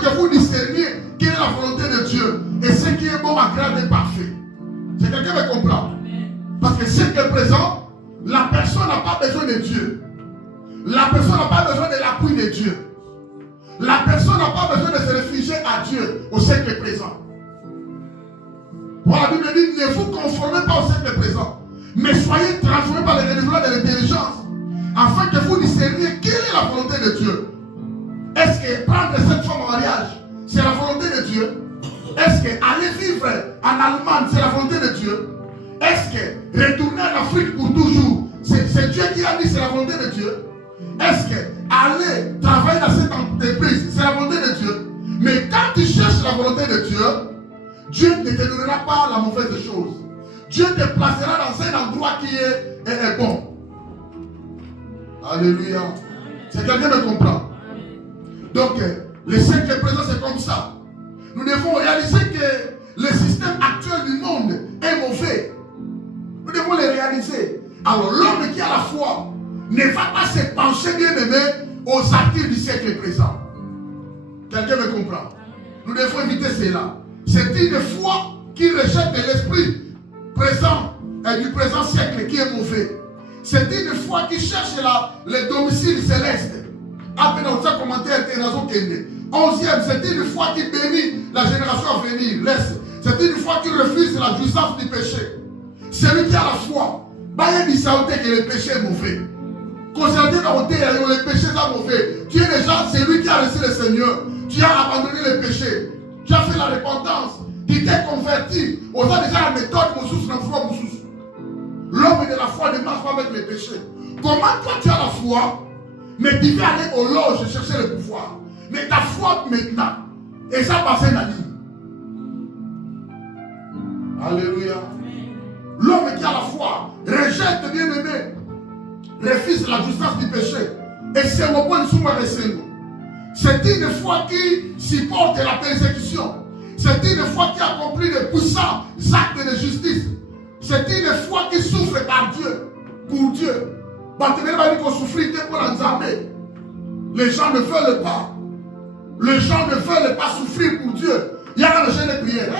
que vous discerniez quelle est la volonté de Dieu et ce qui est bon, agréable et parfait. C'est quelqu'un qui me comprend? Parce que siècle présent, la personne n'a pas besoin de Dieu. La personne n'a pas besoin de l'appui de Dieu. La personne n'a pas besoin de se réfugier à Dieu au siècle présent. Bon, la Bible dit: ne vous conformez pas au siècle présent, mais soyez transformés par le renouvellement de l'intelligence, afin que vous discerniez quelle est la volonté de Dieu. Est-ce que prendre cette femme en mariage, c'est la volonté de Dieu? Est-ce que aller vivre en Allemagne, c'est la volonté de Dieu? Est-ce que retourner en Afrique pour toujours, c'est Dieu qui a dit c'est la volonté de Dieu? Est-ce que aller travailler dans cette entreprise, c'est la volonté de Dieu? Mais quand tu cherches la volonté de Dieu, Dieu ne te donnera pas la mauvaise chose. Dieu te placera dans un endroit qui est bon. Alléluia. C'est quelqu'un qui me comprend. Donc, le siècle présent, c'est comme ça. Nous devons réaliser que le système actuel du monde est mauvais. Nous devons le réaliser. Alors, l'homme qui a la foi ne va pas se pencher, bien aimé, aux actifs du siècle présent. Quelqu'un me comprend? Nous devons éviter cela. C'est une foi qui rejette l'esprit présent et du présent siècle qui est mauvais. C'est une foi qui cherche le domicile céleste. Après, dans ce commentaire, 11e, c'est une foi qui bénit la génération à venir. C'est une foi qui refuse la jouissance du péché. Celui qui a la foi, il dit que le péché est mauvais. Concernant le péché est mauvais. Tu es déjà celui qui a reçu le Seigneur. Tu as abandonné le péché. Tu as fait la repentance. Tu t'es converti. On a déjà la méthode l'homme de la foi ne marche pas avec les péchés. Comment toi tu as la foi, mais tu vas aller aux loges chercher le pouvoir. Mais ta foi maintenant, et ça passe la ligne. Alléluia. L'homme qui a la foi rejette, bien aimé, refuse la justice du péché. Et c'est au point de c'est une foi qui supporte la persécution. C'est une foi qui accomplit de puissants actes de justice. C'est une foi qui souffre par Dieu, pour Dieu. Les gens ne veulent pas. Les gens ne veulent pas souffrir pour Dieu. Il y a des gens qui prièrent.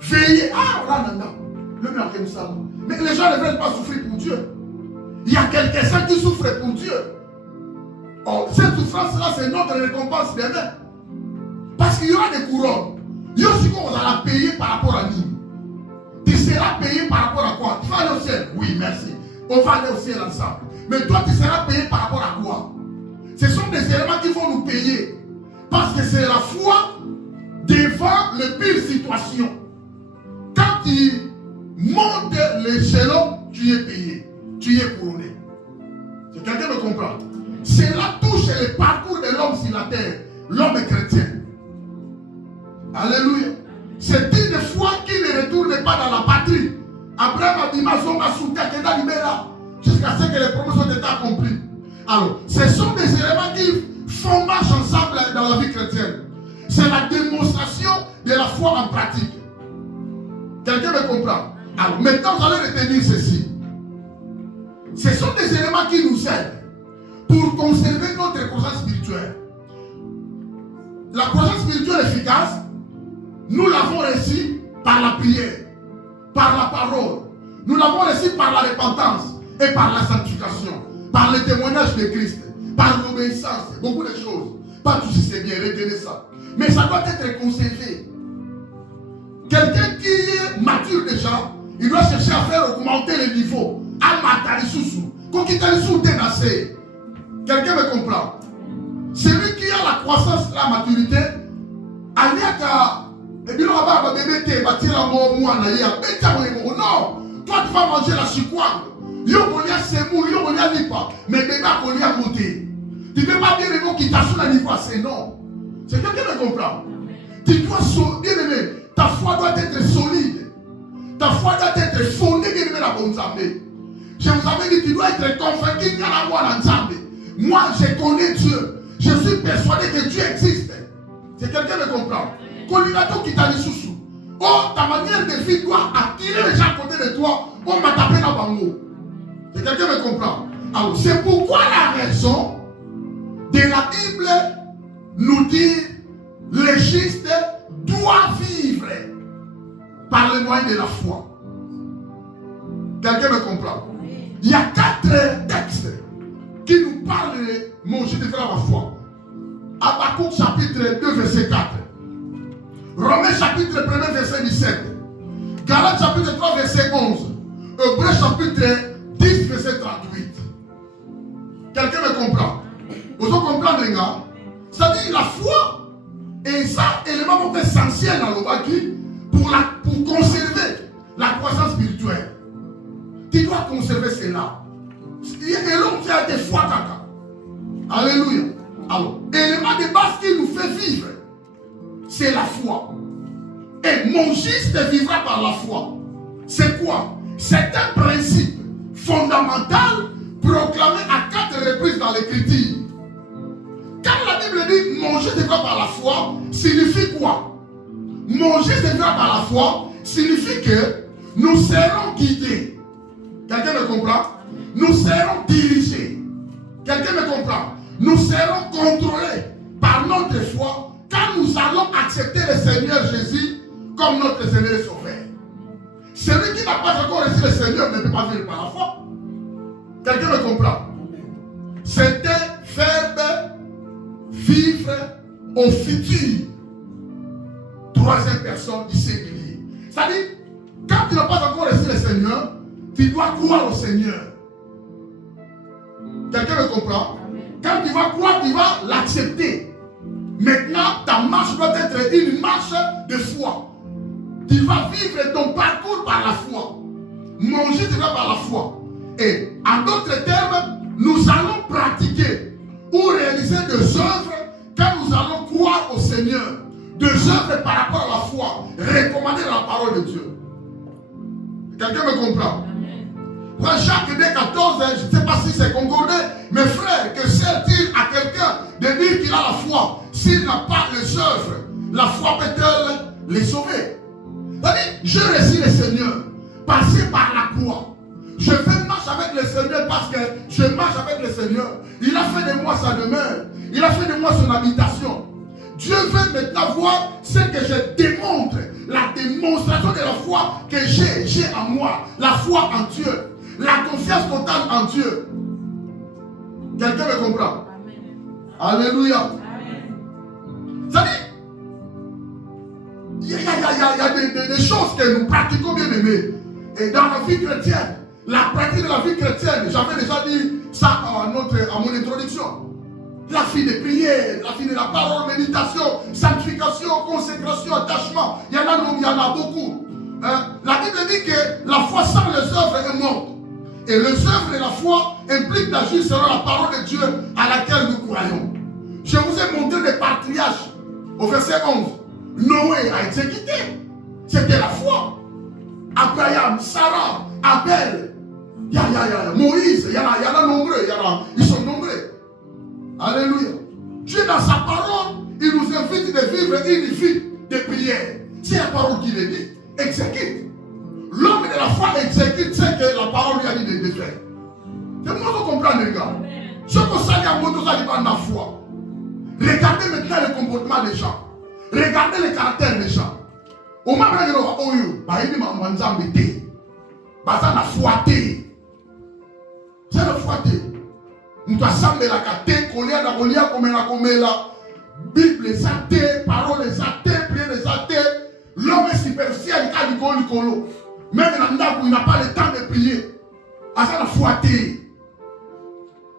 Veillez. Ah, voilà, non. Mais les gens ne veulent pas souffrir pour Dieu. Il y a quelques-uns qui souffrent pour Dieu. Oh, cette souffrance-là, c'est notre récompense demain. Parce qu'il y aura des couronnes. Il y a aussi qu'on va la payer par rapport à nous. Tu seras payé par rapport à quoi? Tu vas aller au ciel? Oui, merci. On va aller au ciel ensemble. Mais toi, tu seras payé par rapport à quoi? Ce sont des éléments qui vont nous payer. Parce que c'est la foi devant les pires situations. Quand tu montes l'échelon, tu es payé. Tu es couronné. C'est quelqu'un me comprend? Cela touche le parcours de l'homme sur la terre. L'homme chrétien. Alléluia. C'est une foi qui ne retourne pas dans la patrie. Abraham a dit, jusqu'à ce que les promesses ont été accomplies. Alors, ce sont des éléments qui font marche ensemble dans la vie chrétienne. C'est la démonstration de la foi en pratique. Quelqu'un me comprend? Alors, maintenant, vous allez retenir ceci. Ce sont des éléments qui nous aident pour conserver notre croissance spirituelle. La croissance spirituelle efficace, nous l'avons reçue par la prière, par la parole. Nous l'avons reçue par la repentance et par la sanctification, par le témoignage de Christ, par l'obéissance, beaucoup de choses. Pas tout si c'est bien, retenez ça. Mais ça doit être conservé. Quelqu'un qui est mature déjà, il doit chercher à faire augmenter le niveau. Quelqu'un me comprend? Celui qui a la croissance, la maturité, non, toi tu vas manger la chikwang. Mais bébé a monté. Tu ne peux pas dire les mots qui t'assurent la niveau assez, non. C'est quelqu'un me comprend? Tu dois, bien aimé, ta foi doit être solide. Ta foi doit être fondée, bien aimé, la bonne Zambé. Je vous avais dit, tu dois être convaincu qu'il y a la voix dans Zambé. Moi, je connais Dieu. Je suis persuadé que Dieu existe. C'est quelqu'un me comprend? Colinato qui t'a dit sous. Oh, ta manière de vivre doit attirer les gens à côté de toi. On m'a tapé dans Bango. C'est quelqu'un me comprend? Alors, c'est pourquoi la raison de la Bible nous dit le juste doit vivre par le moyen de la foi. Quelqu'un me comprend? Il y a 4 textes qui nous parlent de manger de la foi. Habakkuk chapitre 2 verset 4. Romains chapitre 1 verset 17. Galates chapitre 3 verset 11. Hébreux chapitre 10 verset 38. Quelqu'un me comprend? Vous comprenez les gars? C'est-à-dire la foi est ça élément essentiel dans le baki pour conserver la croissance spirituelle. Tu dois conserver cela. Et l'homme qui a des foi caca. Alléluia. Alors, l'élément de base qui nous fait vivre, c'est la foi. Et mon juste vivra par la foi. C'est quoi? C'est un principe fondamental proclamé à 4 reprises dans l'Écriture. Quand la Bible dit mon juste vivra par la foi, signifie quoi? Mon juste vivra par la foi signifie que nous serons guidés. Quelqu'un me comprend? Nous serons dirigés. Quelqu'un me comprend? Nous serons contrôlés par notre foi quand nous allons accepter le Seigneur Jésus comme notre Seigneur et Sauveur. Celui qui n'a pas encore reçu le Seigneur ne peut pas vivre par la foi. Quelqu'un me comprend? C'est un verbe vivre au futur. 3e personne du singulier. C'est-à-dire, quand tu n'as pas encore reçu le Seigneur, tu dois croire au Seigneur. Quelqu'un me comprend? Quand tu vas croire, tu vas l'accepter. Maintenant, ta marche doit être une marche de foi. Tu vas vivre ton parcours par la foi. Manger, tu vas par la foi. Et en d'autres termes, nous allons pratiquer ou réaliser des œuvres quand nous allons croire au Seigneur. Des œuvres par rapport à la foi, recommandées dans la parole de Dieu. Quelqu'un me comprend? Frère Jacques 2,14, je ne sais pas si c'est concordé, mais frère, que sert-il à quelqu'un de dire qu'il a la foi s'il n'a pas les œuvres? La foi peut-elle les sauver? C'est-à-dire, je récite le Seigneur, passer par la croix. Je fais marche avec le Seigneur parce que je marche avec le Seigneur. Il a fait de moi sa demeure. Il a fait de moi son habitation. Dieu veut maintenant voir ce que je démontre. La démonstration de la foi que j'ai en moi. La foi en Dieu. La confiance totale en Dieu. Quelqu'un me comprend? Amen. Alléluia. C'est-à-dire, il y a des choses que nous pratiquons bien aimés. Et dans la vie chrétienne, la pratique de la vie chrétienne, j'avais déjà dit ça à mon introduction. La vie de prière, la vie de la parole, méditation, sanctification, consécration, attachement. Il y en a beaucoup. La Bible dit que la foi sans les œuvres est morte. Et les œuvres de la foi impliquent d'agir selon la parole de Dieu à laquelle nous croyons. Je vous ai montré des patriarches au verset 11. Noé a été quitté. C'était la foi. Abraham, Sarah, Abel, Moïse, il y en a nombreux, ils sont nombreux. Alléluia. Dieu dans sa parole, il nous invite de vivre une vie de prière. C'est la parole qui le dit. Exécute. L'homme de la foi exécute ce que la parole lui a dit de faire. C'est moi qui comprends les gars. Ce que ça dit à moi, ça dit dans la foi. Regardez maintenant le comportement des gens. Regardez le caractère des gens. Au moment où il la foi. C'est la foi. Nous sommes la carte, colia, comme la Bible, les athées, paroles, les athées, prières, les athées. L'homme est superficiel, il a du colo. Même dans il n'a pas le temps de prier. C'est la foi.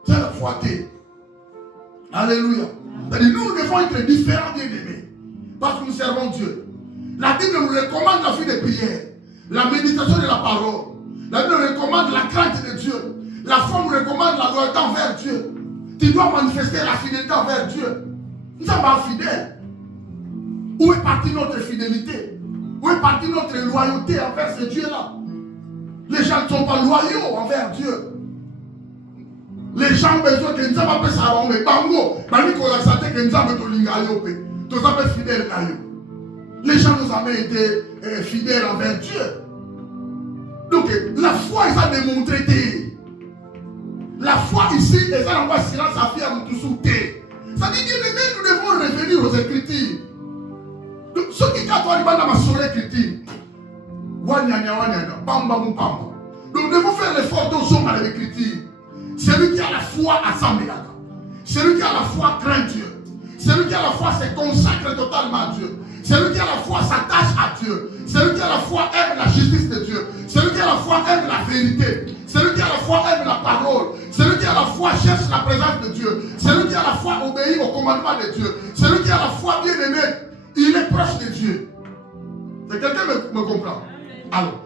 C'est la foi. Alléluia. Nous devons être différents bien aimés. Parce que nous servons Dieu. La Bible nous recommande la vie de prière. La méditation de la parole. La Bible nous recommande la crainte de Dieu. La foi nous recommande la loyauté envers Dieu. Tu dois manifester la fidélité envers Dieu. Nous sommes pas fidèles. Où est partie notre fidélité? Où est partie notre loyauté envers ce Dieu-là? Les gens ne sont pas loyaux envers Dieu. Les gens ont besoin que nous avons fait ça. Mais bango, que nous avons fait nous sommes fidèles à eux. Les gens nous ont été fidèles envers Dieu. Donc, la foi, ils ont démontré. La foi ici, ils ont envoyé silence à faire nous tous souter. Ça dit que nous devons revenir aux Écritures. Donc, ceux qui ont dans ma soirée écriture, donc nous devons faire l'effort d'oser à l'Écriture. Celui qui a la foi assemble là. Celui qui a la foi craint Dieu. Celui qui a la foi se consacre totalement à Dieu. Celui qui a la foi s'attache à Dieu. Celui qui a la foi aime la justice de Dieu. Celui qui a la foi aime la vérité. Celui qui a la foi aime la parole. Celui qui a la foi cherche la présence de Dieu. Celui qui a la foi obéit au commandement de Dieu. Celui qui a la foi bien aimé, il est proche de Dieu. C'est quelqu'un me comprend? Alors,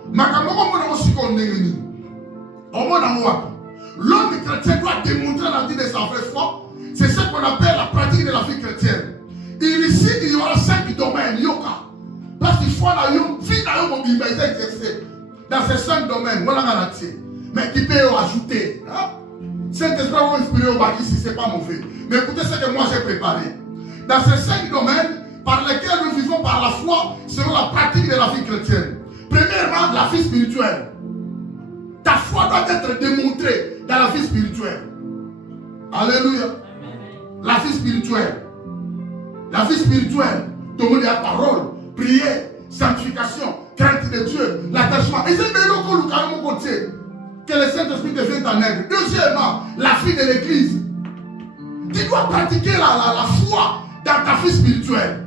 l'homme chrétien doit démontrer la vie de sa vraie foi. C'est ce qu'on appelle la pratique de la vie chrétienne. Ici, il y aura 5 domaines. Parce qu'il faut la vie exercer dans ces 5 domaines. Mais qui peut ajouter. Saint-Esprit va inspirer au bâti si ce n'est pas mauvais. Mais écoutez ce que moi j'ai préparé. Dans ces 5 domaines par lesquels nous vivons par la foi selon la pratique de la vie chrétienne. Premièrement, la vie spirituelle. Ta foi doit être démontrée dans la vie spirituelle. Alléluia. La vie spirituelle. La vie spirituelle. Tout le monde a la parole, prière, sanctification, crainte de Dieu, l'attachement. Et c'est bien que le Saint-Esprit te vienne en aide. Deuxièmement, la vie de l'Église. Tu dois pratiquer la foi dans ta vie spirituelle.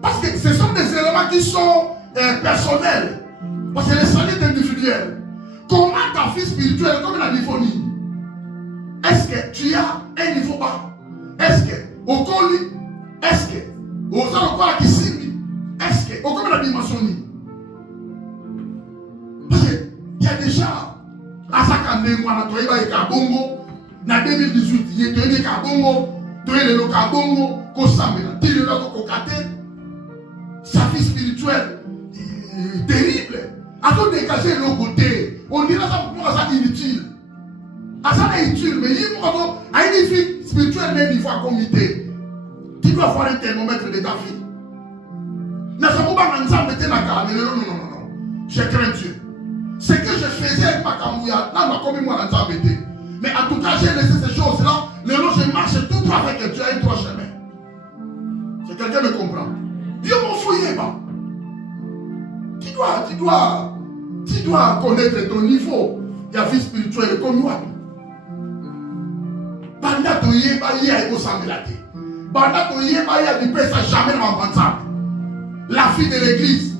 Parce que ce sont des éléments qui sont personnels. Parce que le salut est individuel. Comment ta vie spirituelle est comme un niveau ni? Est-ce que tu as un niveau bas? Est-ce que au colis? Est-ce que au salon qui signe? Est-ce que au comme la dimension ni? Parce qu'il y a des gens à sa candé, moi, na toiba et kabongo, na 2018, il y a des kabongo, toye le kabongo, kosambe na tire la kokate, sa vie spirituelle, terrible. À tout dégager le côté. On dirait ça pour ça inutile. À ça c'est inutile, mais il faut à une vie spirituelle même il faut un comité. Tu dois avoir un thermomètre de ta vie. Non. Je crains Dieu. Ce que je faisais avec ma camouya, là, ma commis moi dans embêté. Mais en tout cas, j'ai laissé ces choses-là. Le long, je marche tout droit avec Dieu, un droit chemin. Si quelqu'un me comprend. Dieu m'en fouillé pas. Tu dois connaître ton niveau de vie spirituelle comme moi. Banda to yeba yé ko sambilate. Banda to yeba yé ne peut jamais m'entendre. La vie de l'église.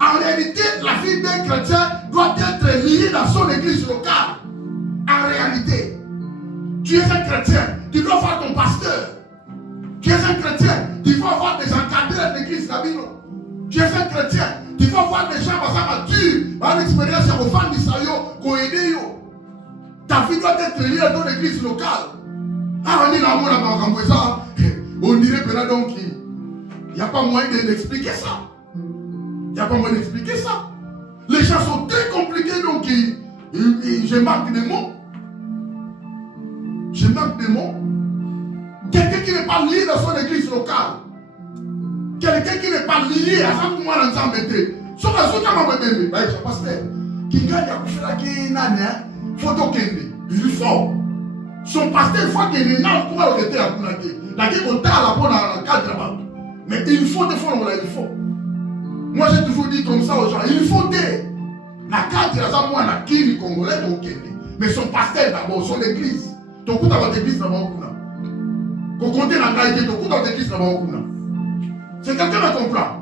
En réalité, la vie d'un chrétien doit être liée dans son église locale. En réalité, tu es un chrétien, tu dois avoir ton pasteur. Tu es un chrétien, tu dois avoir des encadrés de l'église Nabino. Tu es un chrétien, tu dois avoir des gens matures, par l'expérience au fan d'Isaïo, qu'on aide. Ta vie doit être liée dans ton église locale. Ah, on est là, on dirait que là, donc, il n'y a pas moyen d'expliquer ça. Il n'y a pas moyen d'expliquer ça. Les gens sont très compliqués, donc je manque de mots. Je manque de mots. Quelqu'un qui n'est pas lié dans son église locale. Quelqu'un qui n'est pas lié à ça pour moi dans son métier. Sauf à ce que je me dis, pasteur, qui gagne à coucher qui n'a rien, photo kende. Il faut. Son pasteur, il faut qu'il n'ait pas pour arrêter à Kounate. La qui est au tas dans le cadre là-bas. Mais il faut défendre, il faut. Moi j'ai toujours dit comme ça aux gens, il faut des. La cadre là, moi, la qui est congolais, donc mais son pasteur d'abord, son église. Ton coup dans votre église là-bas, qu'on compte la qualité, ton coup dans votre église là-bas, c'est quelqu'un qui comprend.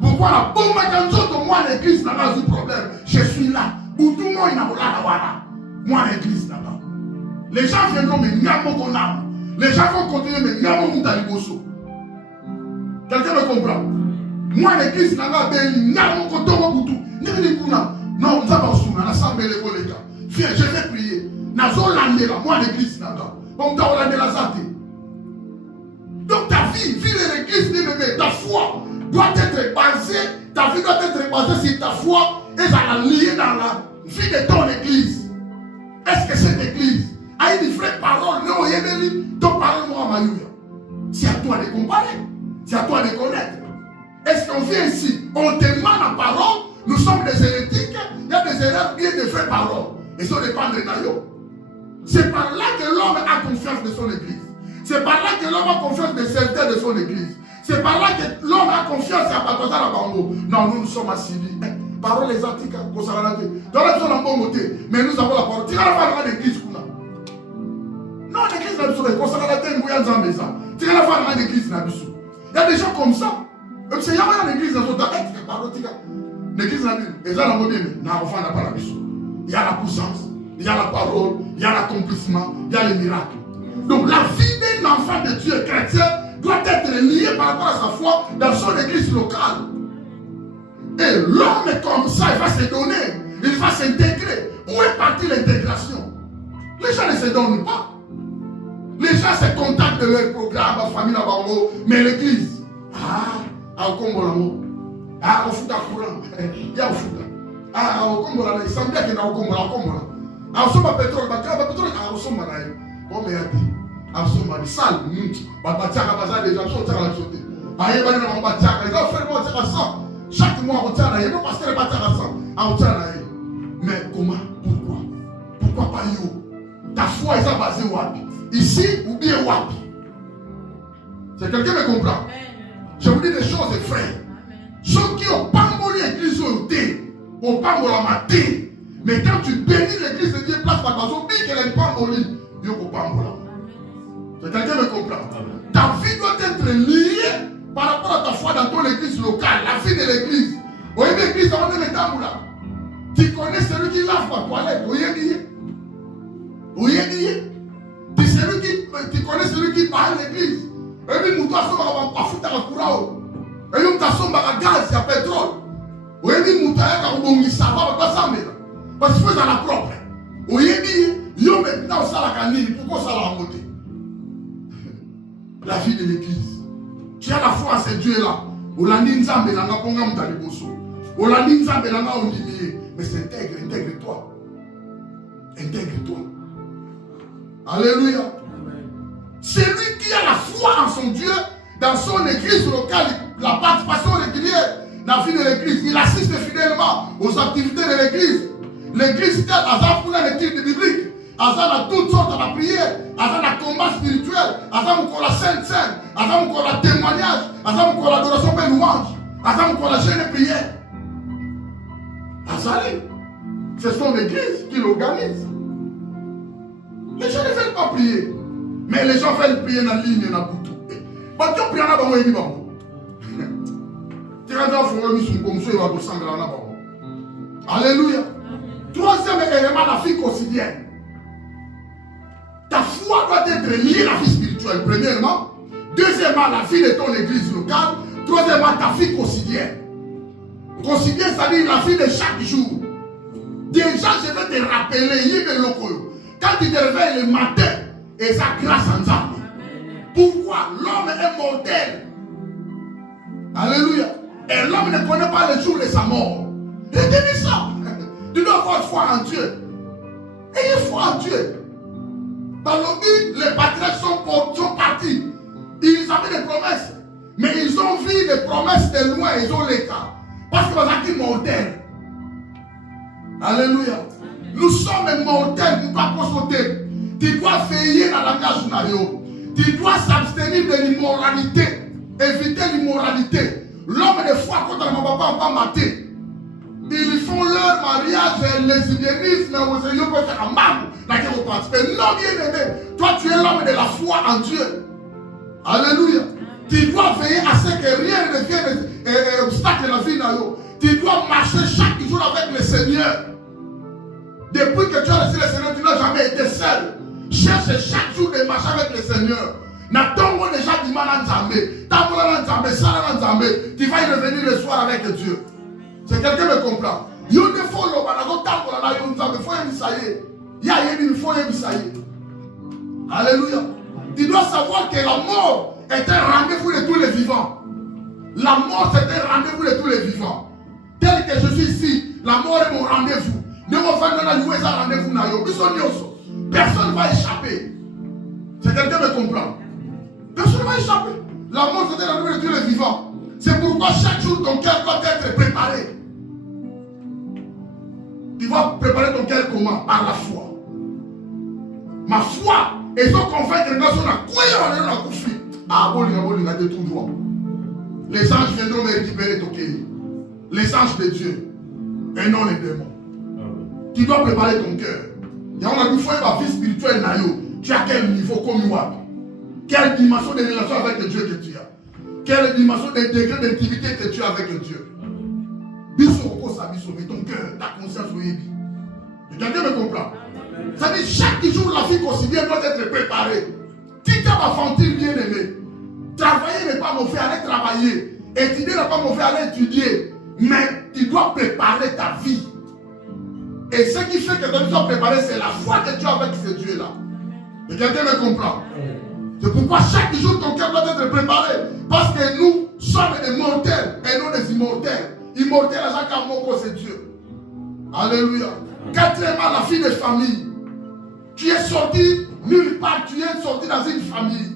Pourquoi la bombe à quand moi l'église là-bas, j'ai un problème. Je suis là. Pour tout le monde, il n'a pas là. Moi l'église là-bas. Les gens viendront, mais il n'y a pas qu'on a. Les gens vont continuer, mais il n'y a pas qu'on a liboso. Quelqu'un me comprend? Moi l'église là-bas, il n'y a pas qu'on a tout. Non, nous avons soumis, on a semblé les collègues. Viens, je vais prier. Moi l'église là-bas. On t'a ordonné la santé. Donc ta vie de l'église, ta foi doit être basée, ta vie doit être basée sur ta foi et ça la liée dans la vie de ton église. Est-ce que cette église a une vraie parole? Non, il y a des livres, ton parole, moi, Maïouya. C'est à toi de comparer, c'est à toi de connaître. Est-ce qu'on vient ici, on demande la parole, nous sommes des hérétiques, il y a des erreurs bien de vraies paroles. Et ça dépend de nous. C'est par là que l'homme a confiance de son église. C'est par là que l'homme a confiance des serviteurs de son église. C'est par là que l'homme a confiance à Batoza la Bango. Non, nous sommes assidus. Parole les articles, dans la zone en bon côté. Mais nous avons la parole. Tu vas la faire dans l'église. Non, l'église n'a pas de consacration. Tu vas la faire dans l'église. Il y a des gens comme ça. Même si il y a l'église dans son l'église n'a pas de il y a la puissance, il y a la parole, il y a l'accomplissement, il y a les miracles. Donc la vie d'un enfant de Dieu chrétien doit être liée par rapport à sa foi dans son église locale. Et l'homme comme ça, il va se donner, il va s'intégrer. Où est partie l'intégration? Les gens ne se donnent pas. Les gens se contactent de leur programme, la famille, la bango, mais l'église, au Congo, au foot à courant, il y a au foot. Au Congo, il semble qu'il y a au Congo, au Somba pétrole, au Somba, comme il y a dit. Absolument, sale, les gens sont à la sauter. Chaque mois, on tient à la pasteur pas à mais comment? Pourquoi? Pourquoi pas yo? Ta foi est basée où? Ici ou bien où? C'est quelqu'un qui me comprend? Je vous dis des choses vraies. Ceux qui ont pas moli l'église au thé, au pas la matin. Mais quand tu bénis l'église de Dieu, place par exemple, qu'elle n'est pas molie, il n'y a pas de c'est quelqu'un me comprend. Ta vie doit être liée par rapport à ta foi dans ton église locale, la vie de l'église. Au lieu d'église, on est le tambour là. Tu connais celui qui lave ta toilette. Tu connais celui qui parle l'église. Et puis, nous avons pas foutre à courant. Et puis, nous avons un gaz, il y a pétrole. Et puis, nous avons un savon, parce qu'il faut ça la propre. Et puis, nous avons ça la canine. Pourquoi ça l'a monté? La vie de l'église. Tu as la foi à ce Dieu-là. On l'a dit, mais c'est intègre, intègre-toi. Intègre-toi. Alléluia. C'est lui qui a la foi en son Dieu, dans son église locale, la participation régulière dans la vie de l'église. Il assiste fidèlement aux activités de l'église. L'église, elle pour l'étude biblique. Azan a toutes sortes de prières, Azan a combat spirituel, Azan a la sainte, Azan a la témoignage, Azan a l'adoration et louange, Azan a la chaîne de prière. Azali, c'est son église qui l'organise. Les gens ne veulent pas prier, mais les gens veulent prier dans la ligne et dans le bouton. Bah, tu pries en avant, il va. Tu rentres en forêt, il va comme ça, il va te sangler en avant. Alléluia. Troisième élément, la vie quotidienne. Ta foi doit être liée à la vie spirituelle, premièrement. Deuxièmement, la vie de ton église locale. Troisièmement, ta vie quotidienne. Quotidienne, c'est-à-dire la vie de chaque jour. Déjà, je vais te rappeler, il y a des locaux. Quand tu te réveilles le matin, et ça grâce en ça. Pourquoi? L'homme est mortel. Alléluia. Et l'homme ne connaît pas le jour de sa mort. Retenez ça. Tu dois avoir foi en Dieu. Ayez foi en Dieu. Dans le but, les patriarches sont partis. Ils avaient des promesses. Mais ils ont vu les promesses de loin. Ils ont les cas. Parce que vous êtes mortels. Alléluia. Nous sommes mortels. Nous ne pouvons pas sauter. Tu dois veiller dans la cage nario. Tu dois s'abstenir de l'immoralité. Éviter l'immoralité. L'homme de foi, quand on ne va pas mater. Ils font leur mariage, les hygiénistes, aux ayants peuvent faire un marbre. Mais non, bien aimé, toi tu es l'homme de la foi en Dieu. Alléluia. Tu dois veiller à ce que rien ne devienne obstacle de la vie. Tu dois marcher chaque jour avec le Seigneur. Depuis que tu as reçu le Seigneur, tu n'as jamais été seul. Cherche chaque jour de marcher avec le Seigneur. N'attends déjà du mal en Zambé. Tu vas y revenir le soir avec Dieu. C'est quelqu'un me comprend. Alléluia. Tu dois savoir que la mort est un rendez-vous de tous les vivants. La mort c'est un rendez-vous de tous les vivants. Tel que je suis ici, la mort est mon rendez-vous. Personne ne va échapper. C'est quelqu'un me comprend. Personne ne va échapper. La mort c'est un rendez-vous de tous les vivants. C'est pourquoi chaque jour ton cœur doit être préparé. Tu vas préparer ton cœur comment? Par la foi. Ma foi, et sont convaincus que nous sommes à quoi il y a un conflit. Ah, bon, il y a de tout droit. Les anges viendront me récupérer ton cœur. Les anges de Dieu, et non les démons. Tu dois préparer ton cœur. Il y a une fois ma vie spirituelle, tu as quel niveau comme moi? Quelle dimension de relation avec Dieu que tu as? Quelle dimension de degré d'intimité que tu as avec Dieu? Mais ton cœur, ta conscience, oui. Quelqu'un me comprend? Ça veut dire chaque jour, la vie quotidienne doit être préparée. Si tu as aventure bien aimé, travailler n'est pas mauvais, aller travailler. Étudier n'est pas mauvais, aller étudier. Mais tu dois préparer ta vie. Et ce qui fait que tu dois préparer, c'est la foi que tu as avec ce Dieu-là. Et quelqu'un me comprend? C'est pourquoi chaque jour, ton cœur doit être préparé. Parce que nous sommes des mortels et non des immortels. Immortel, c'est Dieu. Alléluia. Quatrièmement, la vie de famille. Tu es sorti nulle part, tu es sorti dans une famille.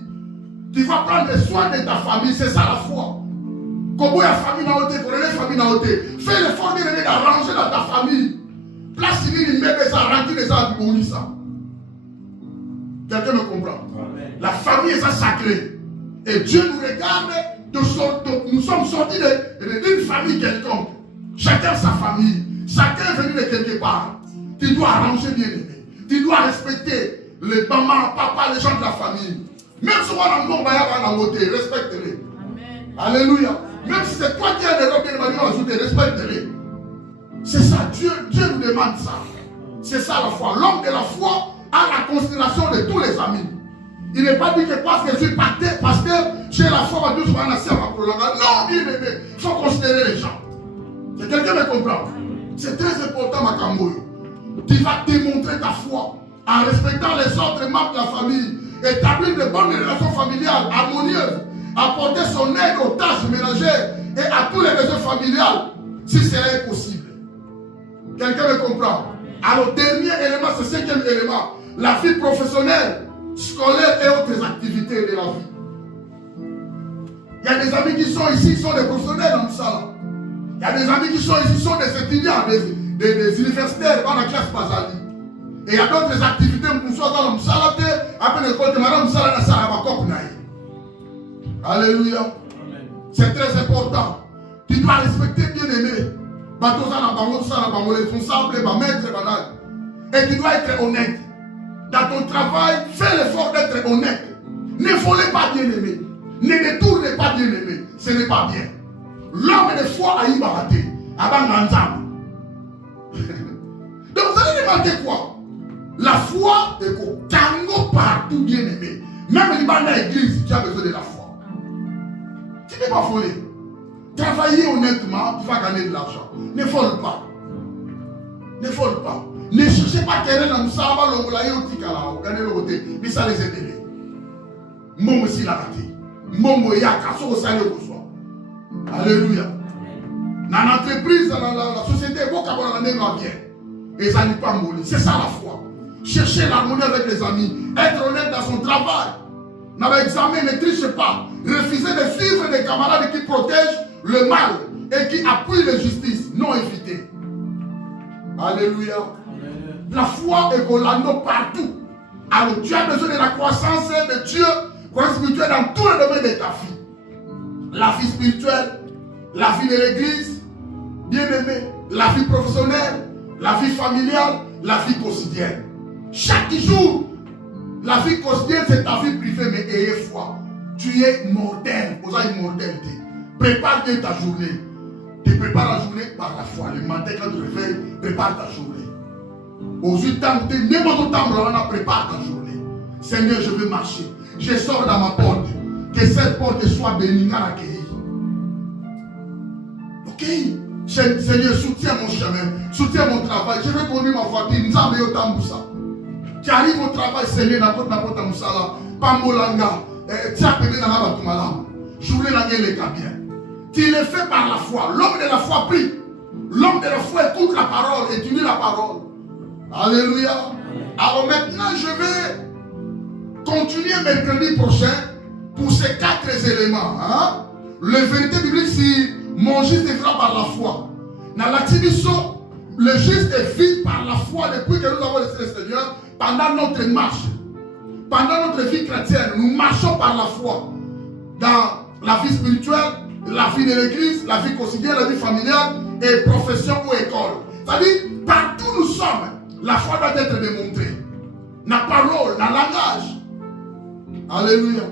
Tu vas prendre soin de ta famille, c'est ça la foi. Comment la famille n'a ôté, pour la famille n'a ôté. Fais l'effort d'arranger dans ta famille. Place une mère des arrangements des arrangements. Quelqu'un me comprend? La famille est sacrée. Et Dieu nous regarde. Nous sommes sortis d'une famille quelconque. Chacun sa famille. Chacun est venu de quelque part. Tu dois arranger bien aimé. Tu dois respecter les mamans, papa, les gens de la famille. Même si on a un mort, respecte-les. Alléluia. Même si c'est toi qui as des robes bien aimées, respecte-les. C'est ça. Dieu nous demande ça. C'est ça la foi. L'homme de la foi a la considération de tous les amis. Il n'est pas dit que parce que je suis pasteur, j'ai la foi à Dieu, je vais en assis à ma prolongation. Non, bien aimé, il faut considérer les gens. C'est quelqu'un me comprend? C'est très important, ma Camboyo. Tu vas démontrer ta foi en respectant les autres membres de la famille, établir de bonnes relations familiales harmonieuses, apporter son aide aux tâches ménagères et à tous les besoins familiales. si cela est possible. Quelqu'un me comprend? Alors, dernier élément, c'est le 5e élément. La vie professionnelle, scolaire et autres activités de la vie. Il y a des amis qui sont ici, qui sont des professionnels dans ça. Il y a des amis qui sont ici, qui sont des étudiants, des universitaires dans la classe Bazali. Et il y a d'autres activités pour soi dans le salade, après l'école de madame Salada Sarabakop Naï. Alléluia. C'est très important. Tu dois respecter bien-aimé. Responsable, maître, et tu dois être honnête. Dans ton travail, fais l'effort d'être honnête. Ne volez pas bien-aimé. Ne détournez pas bien-aimé. Ce n'est pas bien. L'homme de foi a eu baraté. Donc vous allez demander quoi? La foi est au tango partout bien-aimé. Même dans l'église, tu as besoin de la foi. Tu ne peux pas voler. Travailler honnêtement, tu vas gagner de l'argent. Ne vole pas. Ne vole pas. Ne cherchez pas quelqu'un dans le salon, gagner le côté. Mais ça les aide. Mon aussi l'a raté. Mon yaka, ça au salaire pour soi. Alléluia. Dans l'entreprise, dans la société, beaucoup de gens bien. Et ça n'est pas molli. C'est ça la foi. Chercher l'harmonie avec les amis. Être honnête dans son travail. Dans l'examen, ne triche pas. Refuser de suivre des camarades qui protègent le mal et qui appuient la justice. Non éviter. Alléluia. La foi est collant partout. Alors tu as besoin de la croissance de Dieu, croissance spirituelle dans tous les domaines de ta vie. La vie spirituelle, la vie de l'église, bien aimé, la vie professionnelle, la vie familiale, la vie quotidienne. Chaque jour, la vie quotidienne c'est ta vie privée, mais ayez foi. Tu es mortel, vous avez une mortalité. Prépare bien ta journée. Tu prépares la journée par la foi. Le matin quand tu te réveilles, prépare ta journée. Aux yeux temps, n'importe temps, prépare ta journée. Seigneur, je veux marcher. Je sors dans ma porte. Que cette porte soit bénie à l'accueillir. Ok? Seigneur, soutiens mon chemin. Soutiens mon travail. Je vais conduire ma voiture. Tu arrives au travail, Seigneur, n'importe Moussala. Pamolanga. Journée la gueule est bien. Tu le fais par la foi. L'homme de la foi prie. L'homme de la foi écoute la parole et tu lis la parole. Alléluia. Alors maintenant, je vais continuer mercredi prochain pour ces 4 éléments. Hein? La vérité biblique, si mon juste est vivra par la foi. Dans l'activation, le juste est vivre par la foi depuis que nous avons laissé le Seigneur pendant notre marche. Pendant notre vie chrétienne, nous marchons par la foi. Dans la vie spirituelle, la vie de l'église, la vie quotidienne, la vie familiale et profession ou école. C'est-à-dire, partout où nous sommes, la foi doit être démontrée. La parole, le langage. Alléluia.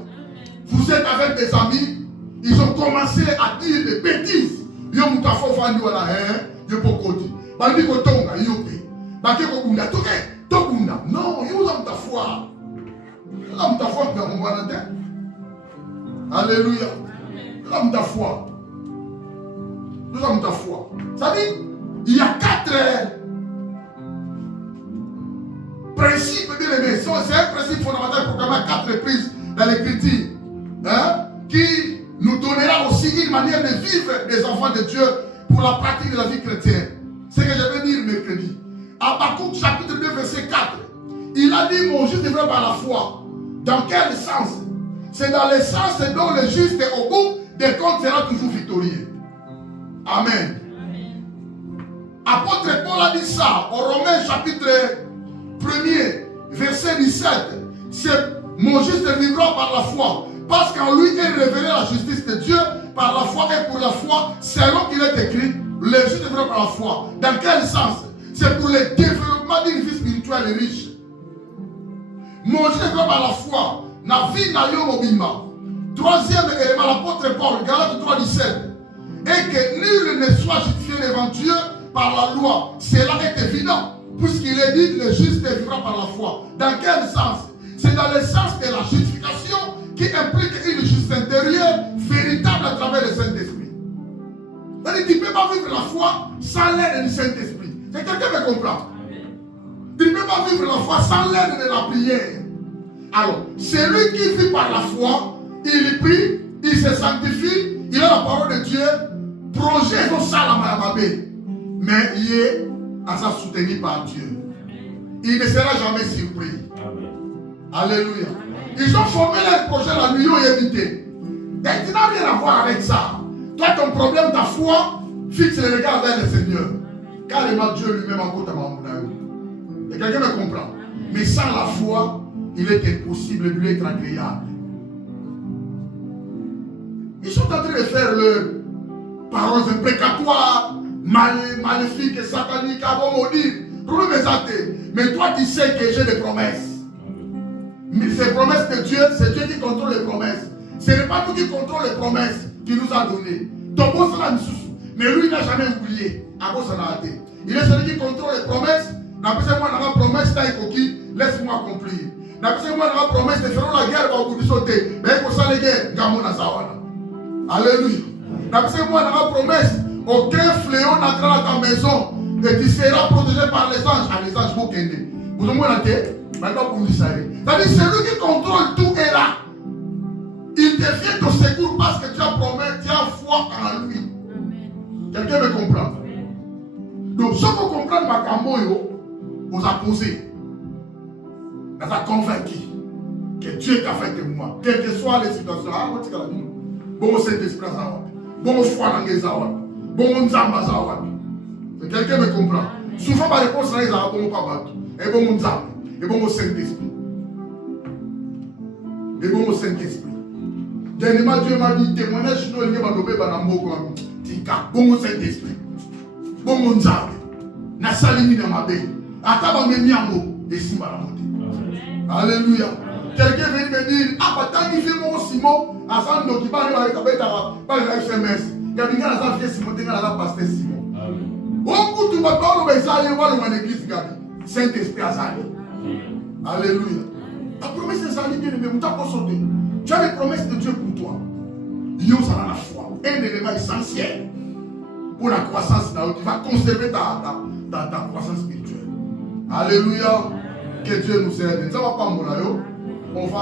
Vous êtes avec des amis, ils ont commencé à dire des bêtises. Ils ont dit que vous avez dit que vous avez dit que vous avez dit que non, ils ont ta foi. Ils ont ta foi, on va la tête. Alléluia. Nous avons ta foi. Nous avons ta foi. Ça dit, il y a 4 principes, bien aimés. C'est un principe fondamental pour quand 4 reprises dans l'Écriture. Hein, qui nous donnera aussi une manière de vivre des enfants de Dieu pour la pratique de la vie chrétienne. C'est ce que je vais dire mercredi. Habakkuk chapitre 2 verset 4. Il a dit mon juste devrait par la foi. Dans quel sens? C'est dans le sens dont le juste au bout des comptes sera toujours victorieux. Amen. Apôtre Paul a dit ça au Romains chapitre 1er verset 17. C'est mon juste vivra par la foi. Parce qu'en lui est révélée la justice de Dieu par la foi et pour la foi, selon qu'il est écrit, le juste vivra par la foi. Dans quel sens? C'est pour le développement d'une vie spirituelle riche. Mon juste vivra par la foi. Na vie na yo mobimba. 3e élément, l'apôtre Paul, Galates 3,17. Et que nul ne soit justifié devant Dieu par la loi. Cela est évident. Puisqu'il est dit, le juste vivra par la foi. Dans quel sens? C'est dans le sens de la justification qui implique une justice intérieure véritable à travers le Saint-Esprit. C'est-à-dire, tu ne peux pas vivre la foi sans l'aide du Saint-Esprit. C'est quelqu'un qui me comprend. Tu ne peux pas vivre la foi sans l'aide de la prière. Alors, celui qui vit par la foi, il prie, il se sanctifie, il a la parole de Dieu projet sont salamabé, mais il est à sa soutenu par Dieu. Il ne sera jamais surpris. Amen. Alléluia. Amen. Ils ont formé leur projet, la nuit, ils ont évité. Et tu n'as rien à voir avec ça. Toi, ton problème, ta foi, fixe le regard vers le Seigneur. Carrément, Dieu lui-même en côté à mon. Et quelqu'un me comprend. Mais sans la foi, il est impossible de lui être agréable. Ils sont en train de faire leurs paroles imprécatoires, maléfiques et sataniques, avant de dire. Problème est mais toi, tu sais que j'ai des promesses. Mais ces promesses de Dieu, c'est Dieu qui contrôle les promesses. Ce n'est pas nous qui contrôlons les promesses qu'il nous a données. Ton boss l'a mis sous. Mais lui, il n'a jamais oublié. À cause de la tête. Il est celui qui contrôle les promesses. N'appelez-moi dans ma promesse, t'as coquille, laisse-moi accomplir. N'appelez-moi dans ma promesse, nous ferons la guerre pour vous sauter. Mais pour ça, les guerres, Gamona Zawana. Alléluia. N'appelez-moi dans ma promesse, aucun fléau n'entrera dans ta maison. Et tu seras protégé par les anges. Ah, les anges, vous connaissez. Vous avez la tête. Maintenant, vous savez. C'est-à-dire, celui qui contrôle tout est là. Il devient ton secours parce que tu as promis, tu as foi en lui. Quelqu'un me comprend? Donc, ce que vous comprenez, ma camoyo, vous a posé. Vous a convaincu que Dieu est avec moi. Quelles que soient les situations. Ah, vous dites bon, c'est l'esprit. Bon, foi dans les awa. Bon, nzamba zawa. Quelqu'un me comprend? Souvent, ma réponse est bon, pas et bon, nzamba. Et bon, Saint-Esprit. Et bon, Saint-Esprit. Dernièrement, Dieu m'a dit, témoignage, nous, il m'a donné un tika, bon Saint-Esprit. Bon mon Nzambe. Na salini na mabe. Ataba ngemi yango, esimba la moté. Alléluia. Quelqu'un vient me dire, ah, bah, tant qu'il fait mon Simon, à San Dokiba, il va être par le FMS. Il y a bien un fait Simon, il y a un pasteur Simon. Au bout du bâton, on va essayer voir dans l'église, Saint-Esprit a salé. Alléluia. La promesse est salée, bien aimé, tu as sauté. Tu as les promesses de Dieu pour toi. Yo, ça a la foi. Un élément essentiel pour la croissance. Tu vas conserver ta croissance spirituelle. Alléluia. Que Dieu nous aide. On va